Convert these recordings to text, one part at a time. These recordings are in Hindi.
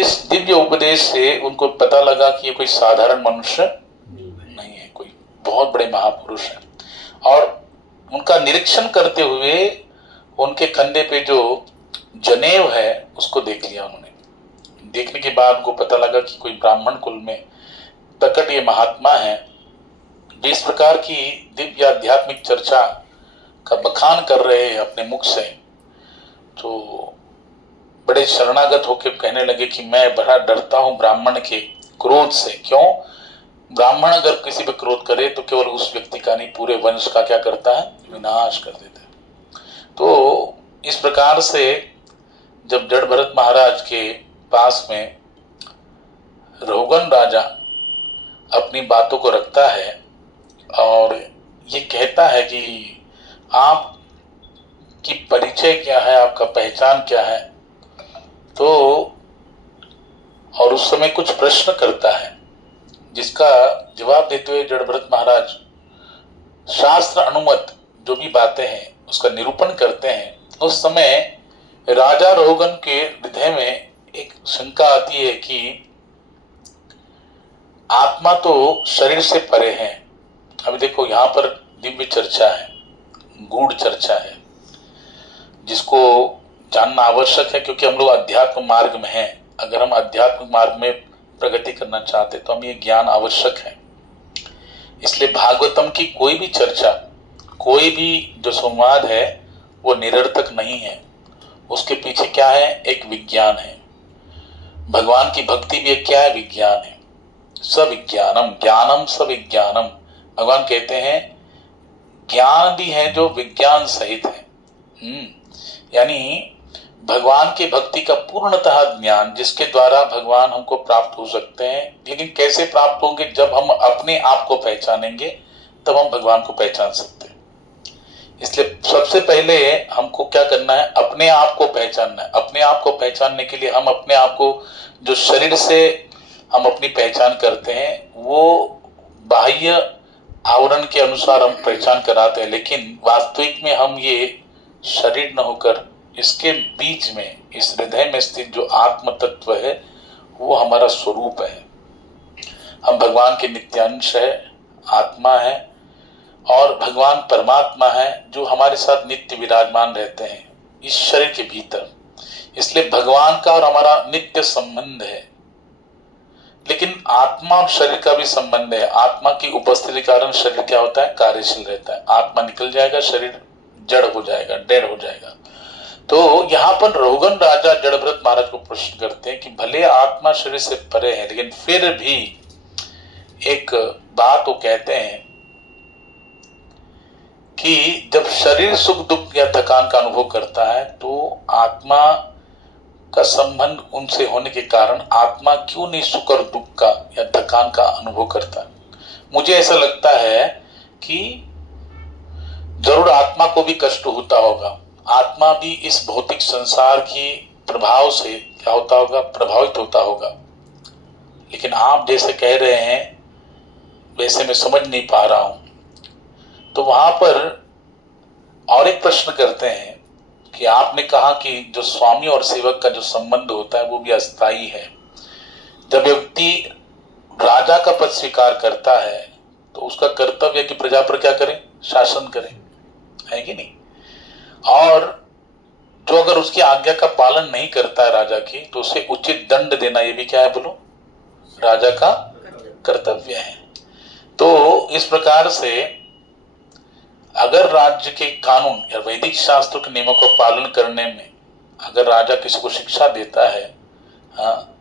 जिस दिव्य उपदेश से उनको पता लगा कि ये कोई साधारण मनुष्य नहीं है, कोई बहुत बड़े महापुरुष है। और उनका निरीक्षण करते हुए उनके कंधे पे जो जनेव है उसको देख लिया उन्होंने। देखने के बाद उनको पता लगा कि कोई ब्राह्मण कुल में प्रकट ये महात्मा है, जिस प्रकार की दिव्य आध्यात्मिक चर्चा का बखान कर रहे हैं अपने मुख से। तो बड़े शरणागत होकर कहने लगे कि मैं बड़ा डरता हूं ब्राह्मण के क्रोध से। क्यों? ब्राह्मण अगर किसी पे क्रोध करे तो केवल उस व्यक्ति का नहीं, पूरे वंश का क्या करता है? विनाश कर देता है। तो इस प्रकार से जब जड़ भरत महाराज के पास में रोगन राजा अपनी बातों को रखता है और ये कहता है कि आप की परिचय क्या है, आपका पहचान क्या है, तो और उस समय कुछ प्रश्न करता है जिसका जवाब देते हुए जड़ भरत महाराज शास्त्र अनुमत जो भी बातें हैं उसका निरूपण करते हैं। उस समय राजा रोगन के हृदय में एक शंका आती है कि आत्मा तो शरीर से परे है। अभी देखो यहाँ पर दिव्य चर्चा है, गूढ़ चर्चा है, जिसको जानना आवश्यक है, क्योंकि हम लोग अध्यात्म मार्ग में हैं। अगर हम अध्यात्म मार्ग में प्रगति करना चाहते तो हम ये ज्ञान आवश्यक है। इसलिए भागवतम की कोई भी चर्चा, कोई भी जो संवाद है वो निरर्थक नहीं है। उसके पीछे क्या है? एक विज्ञान है। भगवान की भक्ति भी एक क्या है? विज्ञान है। सविज्ञानम ज्ञानम सविज्ञानम, भगवान कहते हैं ज्ञान भी है जो विज्ञान सहित है। यानी भगवान की भक्ति का पूर्णतः ज्ञान, जिसके द्वारा भगवान हमको प्राप्त हो सकते हैं। लेकिन कैसे प्राप्त होंगे? जब हम अपने आप को पहचानेंगे तब हम भगवान को पहचान सकते हैं। इसलिए सबसे पहले हमको क्या करना है? अपने आप को पहचानना है। अपने आप को पहचानने के लिए हम अपने आप को, जो शरीर से हम अपनी पहचान करते हैं, वो बाह्य आवरण के अनुसार हम पहचान कराते हैं, लेकिन वास्तविक में हम ये शरीर न होकर इसके बीच में, इस हृदय में स्थित जो आत्म तत्व है वो हमारा स्वरूप है। हम भगवान के नित्यांश है, आत्मा है, और भगवान परमात्मा है जो हमारे साथ नित्य विराजमान रहते हैं इस शरीर के भीतर। इसलिए भगवान का और हमारा नित्य संबंध है। लेकिन आत्मा और शरीर का भी संबंध है। आत्मा की उपस्थिति के कारण शरीर क्या होता है? कार्यशील रहता है। आत्मा निकल जाएगा, शरीर जड़ हो जाएगा, डेड हो जाएगा। तो यहाँ पर रोगन राजा जड़ भरत महाराज को प्रश्न करते हैं कि भले आत्मा शरीर से परे है, लेकिन फिर भी एक बात वो कहते हैं कि जब शरीर सुख दुख या थकान का अनुभव करता है तो आत्मा का संबंध उनसे होने के कारण आत्मा क्यों नहीं सुख और दुख का या थकान का अनुभव करता है। मुझे ऐसा लगता है कि जरूर आत्मा को भी कष्ट होता होगा। आत्मा भी इस भौतिक संसार की प्रभाव से क्या होता होगा? प्रभावित होता होगा। लेकिन आप जैसे कह रहे हैं वैसे मैं समझ नहीं पा रहा हूं। तो वहां पर और एक प्रश्न करते हैं कि आपने कहा कि जो स्वामी और सेवक का जो संबंध होता है वो भी अस्थायी है। जब व्यक्ति राजा का पद स्वीकार करता है तो उसका कर्तव्य है कि प्रजा पर क्या करे? शासन करे, है कि नहीं? और जो अगर उसकी आज्ञा का पालन नहीं करता है राजा की, तो उसे उचित दंड देना, ये भी क्या है बोलो? राजा का कर्तव्य है। तो इस प्रकार से अगर राज्य के कानून या वैदिक शास्त्रों के नियमों को पालन करने में अगर राजा किसी को शिक्षा देता है, हाँ,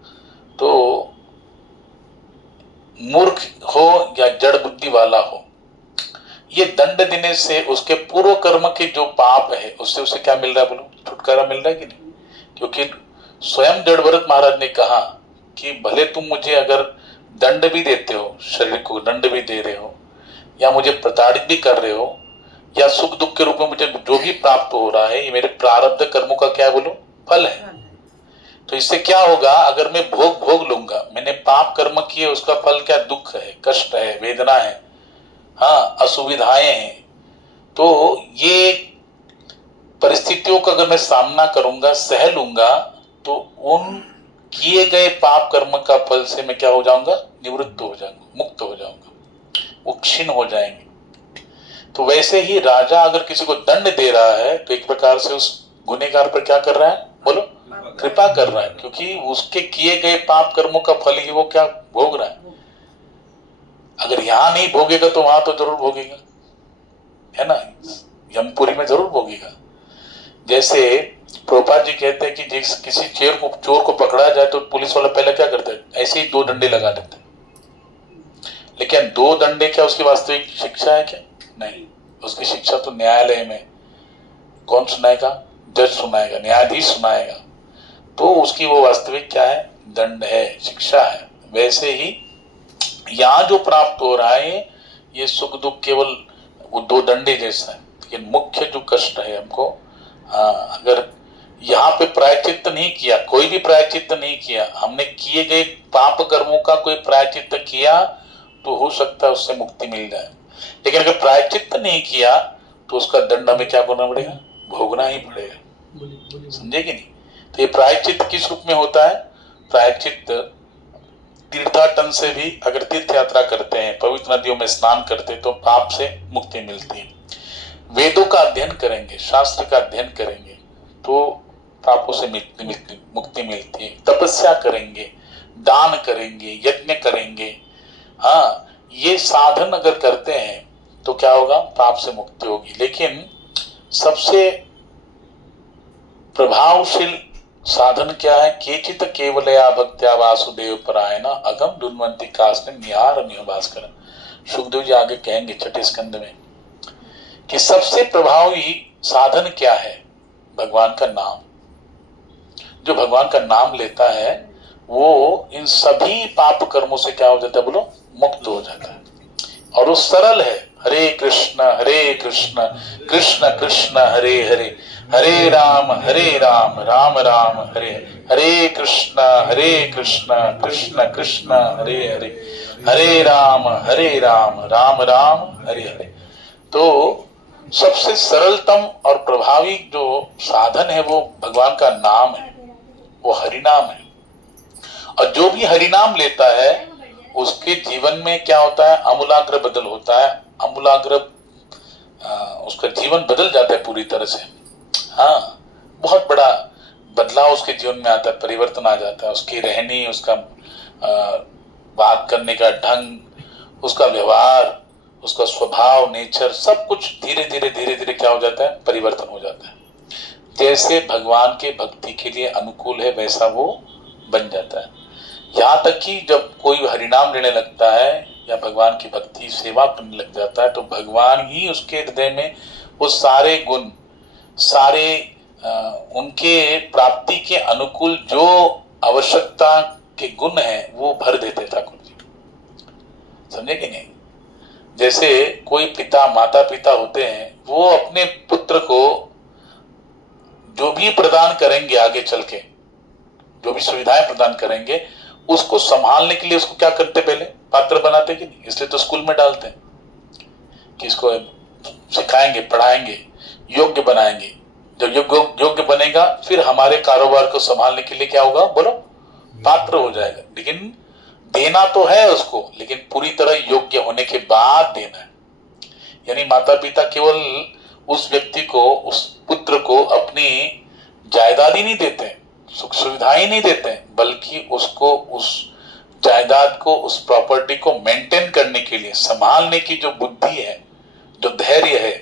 तो मूर्ख हो या जड़ बुद्धि वाला हो, ये दंड देने से उसके पूर्व कर्म के जो पाप है उससे उसे क्या मिल रहा है बोलो? छुटकारा मिल रहा है कि नहीं? क्योंकि स्वयं जड़ भरत महाराज ने कहा कि भले तुम मुझे अगर दंड भी देते हो, शरीर को दंड भी दे रहे हो, या मुझे प्रताड़ित भी कर रहे हो, या सुख दुख के रूप में मुझे जो भी प्राप्त हो रहा है, ये मेरे प्रारब्ध कर्मों का क्या बोलो? फल है। तो इससे क्या होगा? अगर मैं भोग लूंगा, मैंने पाप कर्म किए, उसका फल क्या? दुख है, कष्ट है, वेदना है, हाँ, असुविधाएं हैं। तो ये परिस्थितियों का अगर मैं सामना करूंगा, सह लूंगा, तो उन किए गए पाप कर्म का फल से मैं क्या हो जाऊंगा, निवृत्त हो जाऊंगा, मुक्त हो जाऊंगा, वो क्षीण हो जाएंगे। तो वैसे ही राजा अगर किसी को दंड दे रहा है तो एक प्रकार से उस गुनहगार पर क्या कर रहा है, बोलो, कृपा कर रहा है, क्योंकि उसके किए गए पाप कर्मों का फल ही वो क्या भोग रहा है। अगर यहां नहीं भोगेगा तो वहां तो जरूर भोगेगा, है ना, यमपुरी में जरूर भोगेगा। जैसे प्रभुपाद जी कहते हैं कि जिस किसी चोर को पकड़ा जाए तो पुलिस वाला पहले क्या करता है, ऐसे ही 2 डंडे लगा देते हैं। लेकिन 2 डंडे क्या उसकी वास्तविक शिक्षा है क्या? नहीं, उसकी शिक्षा तो न्यायालय में कौन सुनाएगा, जज सुनाएगा, न्यायाधीश सुनाएगा। तो उसकी वो वास्तविक क्या है, दंड है, शिक्षा है। वैसे ही यहां जो प्राप्त हो रहा है ये सुख दुख केवल वो 2 डंडे जैसा है। लेकिन मुख्य जो कष्ट है हमको, अगर यहाँ पे प्रायचित्त नहीं किया, कोई भी प्रायचित्त नहीं किया, हमने किए गए पाप कर्मों का कोई प्रायचित्त किया तो हो सकता है उससे मुक्ति मिल जाए। लेकिन अगर प्रायचित्त नहीं किया तो उसका दंड हमें क्या करना पड़ेगा, भोगना ही पड़ेगा। समझे कि नहीं? तो ये प्रायचित्त किस रूप में होता है? प्रायचित्त तीर्थाटन से भी, अगर तीर्थ यात्रा करते हैं, पवित्र नदियों में स्नान करते हैं तो पाप से मुक्ति मिलती है। वेदों का अध्ययन करेंगे, शास्त्र का अध्ययन करेंगे तो पापों से मुक्ति मिलती है। तपस्या करेंगे, दान करेंगे, यज्ञ करेंगे, हाँ, ये साधन अगर करते हैं तो क्या होगा, पाप से मुक्ति होगी। लेकिन सबसे प्रभावशील साधन क्या है? केचित केवलया भक्त्या वासुदेव परायण अगम दुन्वंती कास्ने निहार भास्कर। सुखदेव जी आगे कहेंगे 6ठे स्कंद में कि सबसे प्रभावी साधन क्या है? भगवान का नाम। जो भगवान का नाम लेता है वो इन सभी पाप कर्मों से क्या हो जाता है, बोलो, मुक्त हो जाता है। और वो सरल है, हरे कृष्ण कृष्ण कृष्ण हरे हरे, हरे राम राम राम हरे हरे, कृष्ण कृष्ण कृष्ण हरे हरे, हरे राम राम राम हरे हरे। तो सबसे सरलतम और प्रभावी जो साधन है वो भगवान का नाम है, वो हरिनाम है। और जो भी हरिनाम लेता है उसके जीवन में क्या होता है, आमूलाग्र बदल होता है, आमूलाग्र उसका जीवन बदल जाता है पूरी तरह से। हाँ, बहुत बड़ा बदलाव उसके जीवन में आता है, परिवर्तन आ जाता है। उसकी रहनी, उसका बात करने का ढंग, उसका व्यवहार, उसका स्वभाव, नेचर, सब कुछ धीरे धीरे क्या हो जाता है, परिवर्तन हो जाता है। जैसे भगवान के भक्ति के लिए अनुकूल है वैसा वो बन जाता है। यहाँ तक कि जब कोई हरिनाम लेने लगता है या भगवान की भक्ति सेवा करने लग जाता है तो भगवान ही उसके हृदय में वो सारे गुण, सारे उनके प्राप्ति के अनुकूल जो आवश्यकता के गुण है वो भर देते ठाकुर जी। समझे कि नहीं? जैसे कोई पिता, माता पिता होते हैं, वो अपने पुत्र को जो भी प्रदान करेंगे, आगे चल के जो भी सुविधाएं प्रदान करेंगे, उसको संभालने के लिए उसको क्या करते, पहले पात्र बनाते कि नहीं? इसलिए तो स्कूल में डालते हैं कि इसको सिखाएंगे, पढ़ाएंगे, योग्य बनाएंगे। जब योग्य बनेगा फिर हमारे कारोबार को संभालने के लिए क्या होगा, बोलो, पात्र हो जाएगा। लेकिन देना तो है उसको, लेकिन पूरी तरह योग्य होने के बाद देना है। यानी माता पिता केवल उस व्यक्ति को, उस पुत्र को अपनी जायदाद ही नहीं देते, सुख सुविधाएं नहीं देते, बल्कि उसको उस जायदाद को, उस प्रॉपर्टी को मेंटेन करने के लिए, संभालने की जो बुद्धि है, जो धैर्य है,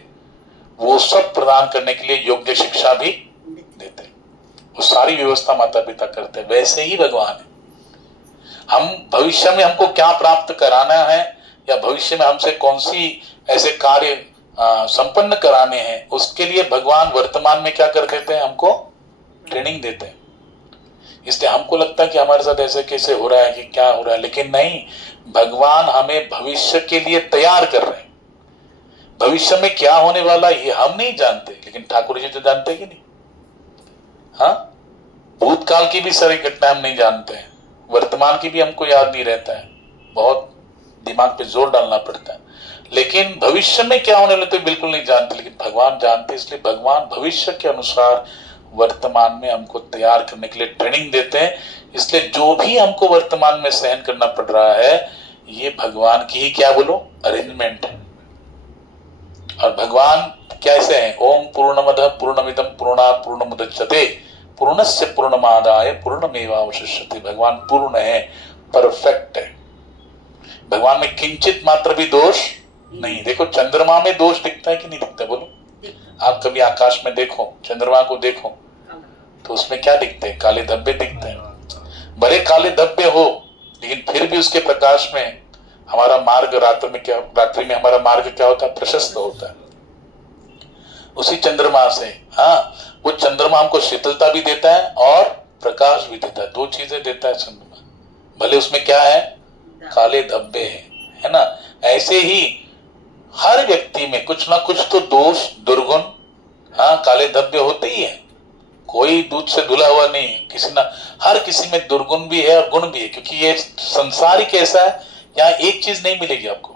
वो सब प्रदान करने के लिए योग्य शिक्षा भी देते हैं। वो सारी व्यवस्था माता पिता करते हैं। वैसे ही भगवान है। हम भविष्य में हमको क्या प्राप्त कराना है या भविष्य में हमसे कौन सी ऐसे कार्य संपन्न कराने हैं, उसके लिए भगवान वर्तमान में क्या कर देते हैं, हमको ट्रेनिंग देते हैं। इसलिए हमको लगता है कि हमारे साथ ऐसे कैसे हो रहा है, कि क्या हो रहा है, लेकिन नहीं, भगवान हमें भविष्य के लिए तैयार कर रहे हैं। भविष्य में क्या होने वाला ये हम नहीं जानते, लेकिन ठाकुर जी तो जानते कि नहीं? हाँ, भूतकाल की भी सारी घटना हम नहीं जानते हैं, वर्तमान की भी हमको याद नहीं रहता है, बहुत दिमाग पे जोर डालना पड़ता है। लेकिन भविष्य में क्या होने वाला तो बिल्कुल नहीं जानते, लेकिन भगवान जानते, इसलिए भगवान भविष्य के अनुसार वर्तमान में हमको तैयार करने के लिए ट्रेनिंग देते हैं। इसलिए जो भी हमको वर्तमान में सहन करना पड़ रहा है, ये भगवान की ही क्या बोलो अरेंजमेंट है। और भगवान कैसे हैं? ओम पूर्णमदः पूर्णमिदं पूर्णात् पूर्णमुदच्यते पूर्णस्य पूर्णमादाय पूर्णमेवावशिष्यते। भगवान पूर्ण है, परफेक्ट है। भगवान में किंचित मात्र भी दोष नहीं। देखो चंद्रमा में दोष दिखता है कि नहीं दिखता? बोलो, आप कभी आकाश में देखो, चंद्रमा को देखो, तो उसमें क्या दिखते हैं? काले धब्बे दिखते हैं। बड़े काले धब्बे हो, लेकिन फिर भी उसके प्रकाश में हमारा मार्ग रात्रि में हमारा मार्ग क्या होता है? प्रशस्त होता है उसी चंद्रमा से। हाँ, वो चंद्रमा हमको शीतलता भी देता है और प्रकाश भी देता है, दो चीजें देता है चंद्रमा। भले उसमें क्या है? काले धब्बे है ना। ऐसे ही हर व्यक्ति में कुछ ना कुछ तो दोष, दुर्गुण, हाँ, काले धब्बे होते ही है। कोई दूध से धुला हुआ नहीं है। हर किसी में दुर्गुण भी है और गुण भी है, क्योंकि ये संसार ही कैसा है, यहाँ एक चीज नहीं मिलेगी आपको।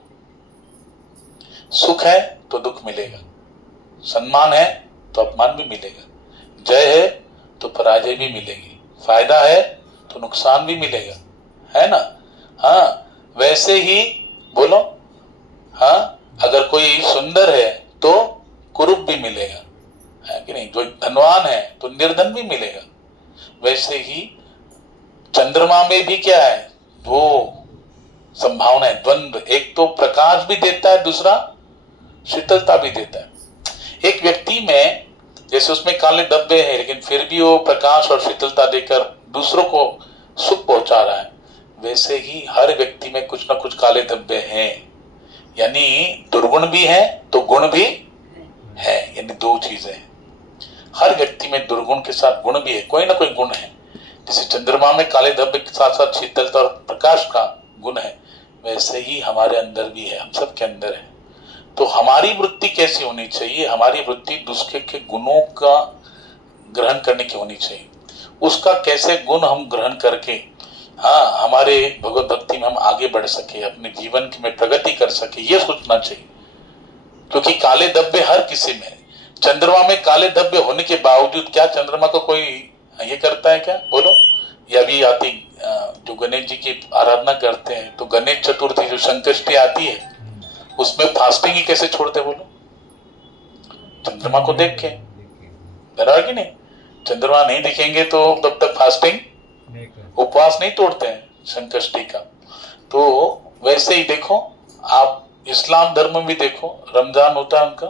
सुख है तो दुख मिलेगा, सम्मान है तो अपमान भी मिलेगा, जय है तो पराजय भी मिलेगी, फायदा है तो नुकसान भी मिलेगा, है ना। हाँ, वैसे ही बोलो, हाँ, अगर कोई सुंदर है तो कुरूप भी मिलेगा, है कि नहीं। जो धनवान है तो निर्धन भी मिलेगा। वैसे ही चंद्रमा में भी क्या है? दो संभावना है, द्वंद्व। एक तो प्रकाश भी देता है, दूसरा शीतलता भी देता है। एक व्यक्ति में जैसे उसमें काले धब्बे हैं, लेकिन फिर भी वो प्रकाश और शीतलता देकर दूसरों को सुख पहुंचा रहा है, वैसे ही हर व्यक्ति में कुछ ना कुछ काले धब्बे हैं। यानी दुर्गुण भी है तो गुण भी है, यानी दो चीजें हैं। हर व्यक्ति में दुर्गुण के साथ गुण भी है, कोई ना कोई गुण है। जैसे चंद्रमा में काले धब्बे के साथ साथ शीतलता और प्रकाश का गुण है, वैसे ही हमारे अंदर भी है, हम सब के अंदर है। तो हमारी वृत्ति कैसी होनी चाहिए? हमारी वृत्ति दूसरे के गुणों का ग्रहण करने की होनी चाहिए। उसका कैसे गुण हम ग्रहण करके, हाँ, हमारे भगवत भक्ति में हम आगे बढ़ सके, अपने जीवन में प्रगति कर सके, ये सोचना चाहिए। क्योंकि काले धब्बे हर किसी में है। चंद्रमा में काले धब्बे होने के बावजूद क्या चंद्रमा को कोई ये करता है क्या? बोलो। या भी आती, जो गणेश जी की आराधना करते हैं, तो गणेश चतुर्थी जो संकष्टी आती है, उसमें फास्टिंग ही कैसे छोड़ते? बोलो, चंद्रमा को देख के, बराबर कि नहीं? चंद्रमा नहीं दिखेंगे तो तब तक फास्टिंग, उपवास नहीं तोड़ते हैं संकष्टी का। तो वैसे ही देखो, आप इस्लाम धर्म में भी देखो, रमजान होता है उनका,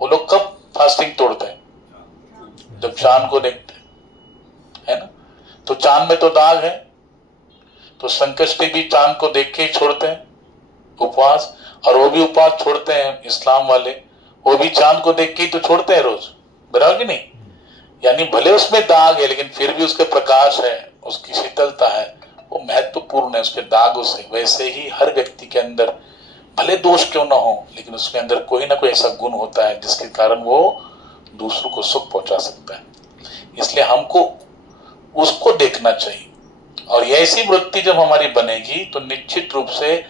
वो लोग कब फास्टिंग तोड़ते हैं? जब चांद को देखते हैं, है ना। तो चांद में तो दाग है, तो संकष्टी भी चांद को देख के ही छोड़ते हैं उपवास। और वो भी उपवास छोड़ते हैं इस्लाम वाले, वो भी चांद को देख के ही तो छोड़ते हैं रोज, बराबर कि नहीं। यानी भले उसमें दाग है, लेकिन फिर भी उसके प्रकाश है, उसकी शीतलता है, वो महत्वपूर्ण है उसके दागों से। वैसे ही हर व्यक्ति के अंदर भले दोष क्यों ना हो, लेकिन उसके अंदर कोई ना कोई ऐसा गुण होता है जिसके कारण वो दूसरों को सुख पहुंचा सकता है। इसलिए हमको उसको देखना चाहिए। और ऐसी वृत्ति जब हमारी बनेगी तो निश्चित रूप से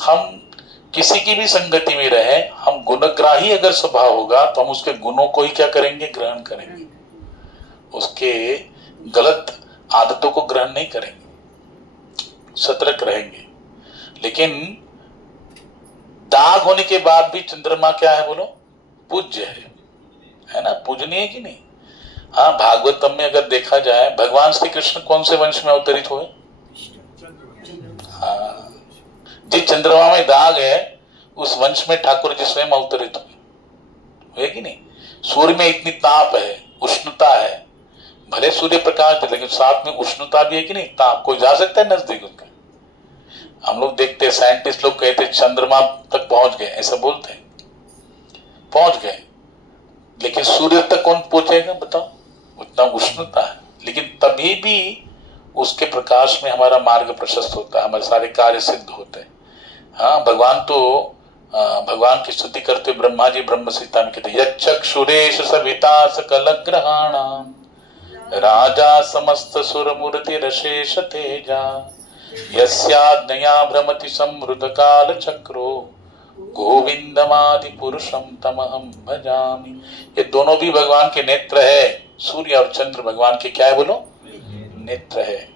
हम किसी की भी संगति में रहे, हम गुणग्राही अगर स्वभाव होगा तो हम उसके गुणों को ही क्या करेंगे? ग्रहण करेंगे, उसके गलत आदतों को ग्रहण नहीं करेंगे, सतर्क रहेंगे। लेकिन दाग होने के बाद भी चंद्रमा क्या है? बोलो, पूज्य है ना, पूजनीय कि नहीं। हाँ, भागवतम में अगर देखा जाए, भगवान श्री कृष्ण कौन से वंश में अवतरित हुए? हाँ, जिस चंद्रमा में दाग है उस वंश में ठाकुर जी स्वयं अवतरित हुए कि नहीं। सूर्य में इतनी ताप है, उष्णता है, भले सूर्य प्रकाश है लेकिन साथ में उष्णता भी है कि नहीं, ताप। कोई जा सकता है नजदीक उनके? हम लोग देखते हैं, साइंटिस्ट लोग कहते हैं चंद्रमा तक पहुंच गए, ऐसा बोलते हैं, पहुंच गए, लेकिन सूर्य तक कौन पहुंचेगा? बताओ, उतना उष्णता है। लेकिन तभी भी उसके प्रकाश में हमारा मार्ग प्रशस्त होता है, हमारे सारे कार्य सिद्ध होते हैं। हाँ, भगवान की स्तुति करते ब्रह्मा जी ब्रह्म सीता में कहते, यच्चक्षुरेश सविता सकल ग्रहाणाम राजा समस्त सुर मूर्ति रशेष तेजा यस्याज्ञया भ्रमति समृद्ध काल चक्रो गोविंदमादि पुरुषम तमहम भजामि। ये दोनों भी भगवान के नेत्र है, सूर्य और चंद्र भगवान के क्या है बोलो, नेत्र है।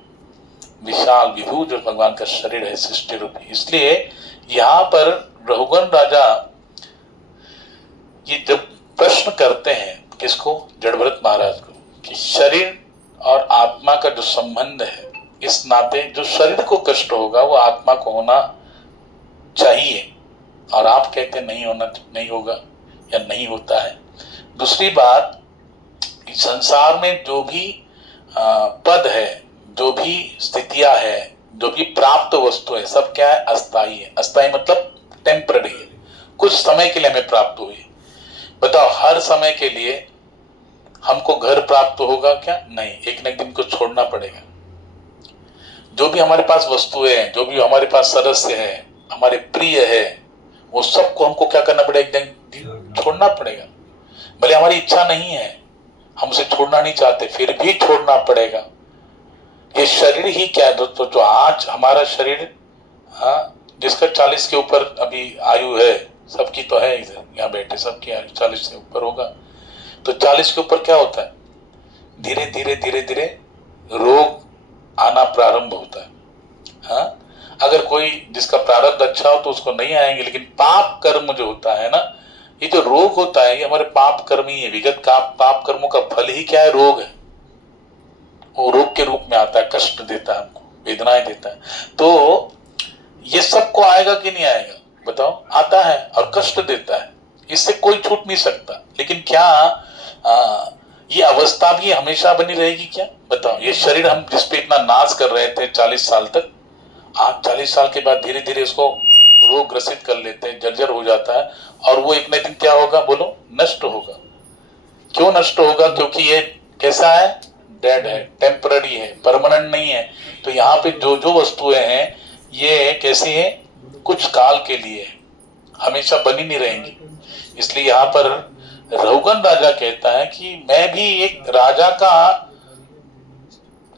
विशाल विभू जो भगवान का शरीर है सृष्टि रूपी। इसलिए यहाँ पर रघुगण राजा ये जब प्रश्न करते हैं किसको, जड़भरत महाराज को, कि शरीर और आत्मा का जो संबंध है, इस नाते जो शरीर को कष्ट होगा वो आत्मा को होना चाहिए, और आप कहते नहीं होगा या नहीं होता है। दूसरी बात, संसार में जो भी पद है, जो भी स्थितियां है, जो भी प्राप्त वस्तु है, सब क्या है, अस्थाई है। अस्थाई मतलब टेम्पररी है, कुछ समय के लिए हमें प्राप्त हुई। बताओ, हर समय के लिए हमको घर प्राप्त होगा क्या? नहीं, एक न एक दिन को छोड़ना पड़ेगा। जो भी हमारे पास वस्तुएं हैं, जो भी हमारे पास सदस्य है, हमारे प्रिय है, वो सबको हमको क्या करना पड़ेगा, एक दिन छोड़ना पड़ेगा। भले हमारी इच्छा नहीं है, हम उसे छोड़ना नहीं चाहते, फिर भी छोड़ना पड़ेगा। ये शरीर ही क्या है दोस्तों, जो आज हमारा शरीर, जिसका 40 के ऊपर अभी आयु है, सबकी तो है, इधर यहाँ बैठे सबकी आयु 40 से ऊपर होगा, तो 40 के ऊपर क्या होता है, धीरे धीरे धीरे धीरे रोग आना प्रारंभ होता है। हाँ, अगर कोई जिसका प्रारब्ध अच्छा हो तो उसको नहीं आएंगे, लेकिन पाप कर्म जो होता है ना, ये जो रोग होता है, ये हमारे पाप कर्म ही है। विगत का पाप कर्मों का फल ही क्या है, रोग है। वो रोग के रूप में आता है, कष्ट देता है हमको, वेदनाएं देता है। तो ये सबको आएगा कि नहीं आएगा बताओ? आता है और कष्ट देता है, इससे कोई छूट नहीं सकता। लेकिन क्या ये अवस्था भी हमेशा बनी रहेगी क्या बताओ? ये शरीर हम जिस पे इतना नाश कर रहे थे 40 साल तक, आज 40 साल के बाद धीरे धीरे उसको रोग ग्रसित कर लेते हैं, जर्जर हो जाता है, और वो एक न दिन क्या होगा बोलो, नष्ट होगा। क्यों नष्ट होगा? क्योंकि ये कैसा है, डेड है, टेम्पररी है, परमानेंट नहीं है। तो यहाँ पे जो जो वस्तुएं हैं ये कैसी है, कुछ काल के लिए, हमेशा बनी नहीं रहेंगी। इसलिए यहाँ पर रघुगण राजा कहता है कि मैं भी एक राजा का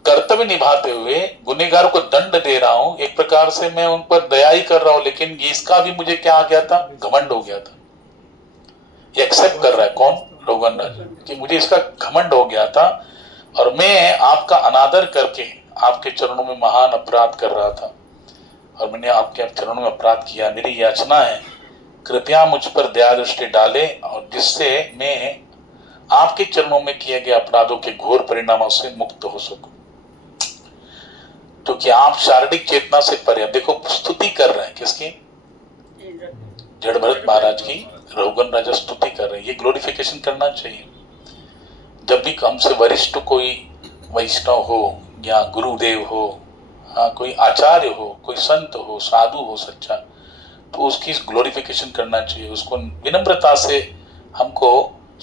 कर्तव्य निभाते हुए गुनहगारों को दंड दे रहा हूं, एक प्रकार से मैं उन पर दया ही कर रहा हूं, लेकिन इसका भी मुझे क्या आ गया था, घमंड हो गया था। ये एक्सेप्ट कर रहा है कौन, रघुगण राजा, कि मुझे इसका घमंड हो गया था और मैं आपका अनादर करके आपके चरणों में महान अपराध कर रहा था, और मैंने आपके चरणों में अपराध किया। मेरी याचना है कृपया मुझ पर दया दृष्टि डाले, और जिससे मैं आपके चरणों में किए गए अपराधों के घोर परिणामों से मुक्त हो सकूं। तो क्या आप शारीरिक चेतना से परे, देखो स्तुति कर रहे हैं किसकी, जड़भरत महाराज की रघुगण राजा स्तुति कर रहे हैं। ये ग्लोरिफिकेशन करना चाहिए। जब भी हमसे वरिष्ठ कोई वैष्णव हो या गुरुदेव हो, कोई आचार्य हो, कोई संत हो, साधु हो सच्चा, तो उसकी ग्लोरिफिकेशन करना चाहिए। उसको विनम्रता से, हमको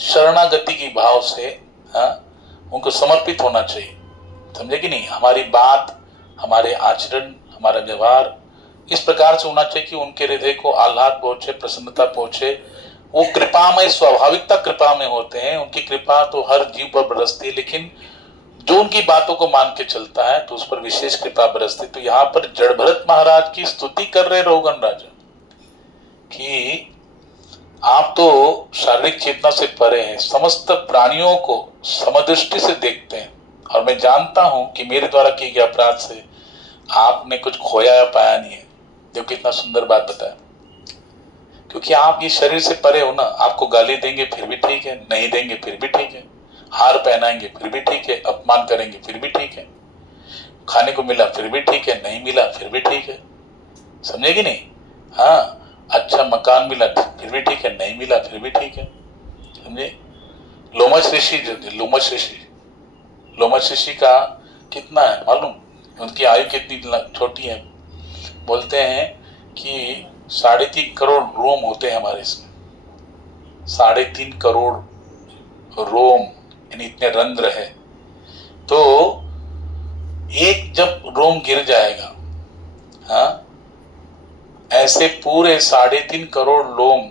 शरणागति की भाव से उनको समर्पित होना चाहिए। समझे कि नहीं? हमारी बात, हमारे आचरण, हमारा व्यवहार इस प्रकार से होना चाहिए कि उनके हृदय को आह्लाद पहुंचे, प्रसन्नता पहुंचे। वो कृपा में, स्वाभाविकता कृपा में होते हैं, उनकी कृपा तो हर जीव पर बरसती है, लेकिन जो उनकी बातों को मान के चलता है तो उस पर विशेष कृपा बरसती। तो यहाँ पर जड़भरत महाराज की स्तुति कर रहे रघुगण राजा कि आप तो शारीरिक चेतना से परे हैं, समस्त प्राणियों को समदृष्टि से देखते हैं, और मैं जानता हूं कि मेरे द्वारा किए गए अपराध से आपने कुछ खोया या पाया नहीं है। देखो कितना सुंदर बात बताया, क्योंकि आप ये शरीर से परे हो ना। आपको गाली देंगे फिर भी ठीक है, नहीं देंगे फिर भी ठीक है, हार पहनाएंगे फिर भी ठीक है, अपमान करेंगे फिर भी ठीक है, खाने को मिला फिर भी ठीक है, नहीं मिला फिर भी ठीक है, समझे कि नहीं? हाँ, अच्छा मकान मिला फिर भी ठीक है, नहीं मिला फिर भी ठीक है, समझे? लोमश ऋषि जो थे, लोमश ऋषि का कितना है मालूम? उनकी आयु कितनी छोटी है? बोलते हैं कि 3.5 करोड़ रोम होते हैं हमारे इसमें, 3.5 करोड़ रोम, यानी इतने रंध्र है। तो एक जब रोम गिर जाएगा, हाँ, ऐसे पूरे 3.5 करोड़ लोम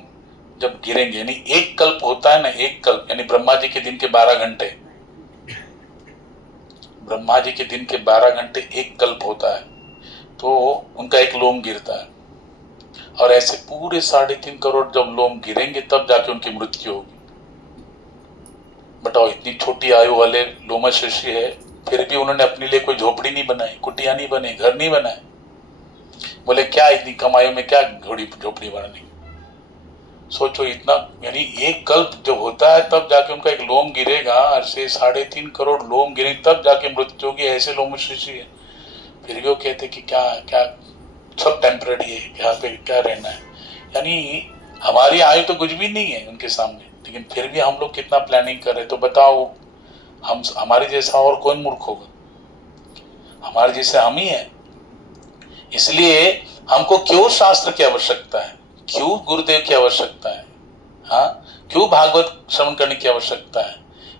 जब गिरेंगे, यानी एक कल्प होता है ना, एक कल्प यानी ब्रह्मा जी के दिन के 12 घंटे, ब्रह्मा जी के दिन के 12 घंटे एक कल्प होता है, तो उनका एक लोम गिरता है। और ऐसे पूरे 3.5 करोड़ जब लोम गिरेंगे तब जाके उनकी मृत्यु होगी। बताओ, इतनी छोटी आयु वाले लोमश ऋषि है, फिर भी उन्होंने अपने लिए कोई झोपड़ी नहीं बनाई, कुटिया नहीं बने, घर नहीं बनाए। बोले क्या इतनी कम आयु में क्या झोपड़ी बनानी। सोचो इतना, यानी एक कल्प जब होता है तब जाके उनका एक लोम गिरेगा, ऐसे 3.5 करोड़ लोम गिरे तब जाके मृत्यु होगी। ऐसे लोमश ऋषि है, फिर भी वो कहते कि क्या क्या सब टेम्पररी है, यहाँ पे क्या रहना है। यानी हमारी आयु तो कुछ भी नहीं है उनके सामने, लेकिन फिर भी हम लोग कितना प्लानिंग कर रहे। तो बताओ, हम हमारे जैसा और कौन मूर्ख होगा, हमारे जैसे हम ही है। इसलिए हमको क्यों शास्त्र की आवश्यकता है, क्यों गुरुदेव की आवश्यकता है, हाँ, क्यों भागवत श्रवण करने की आवश्यकता है,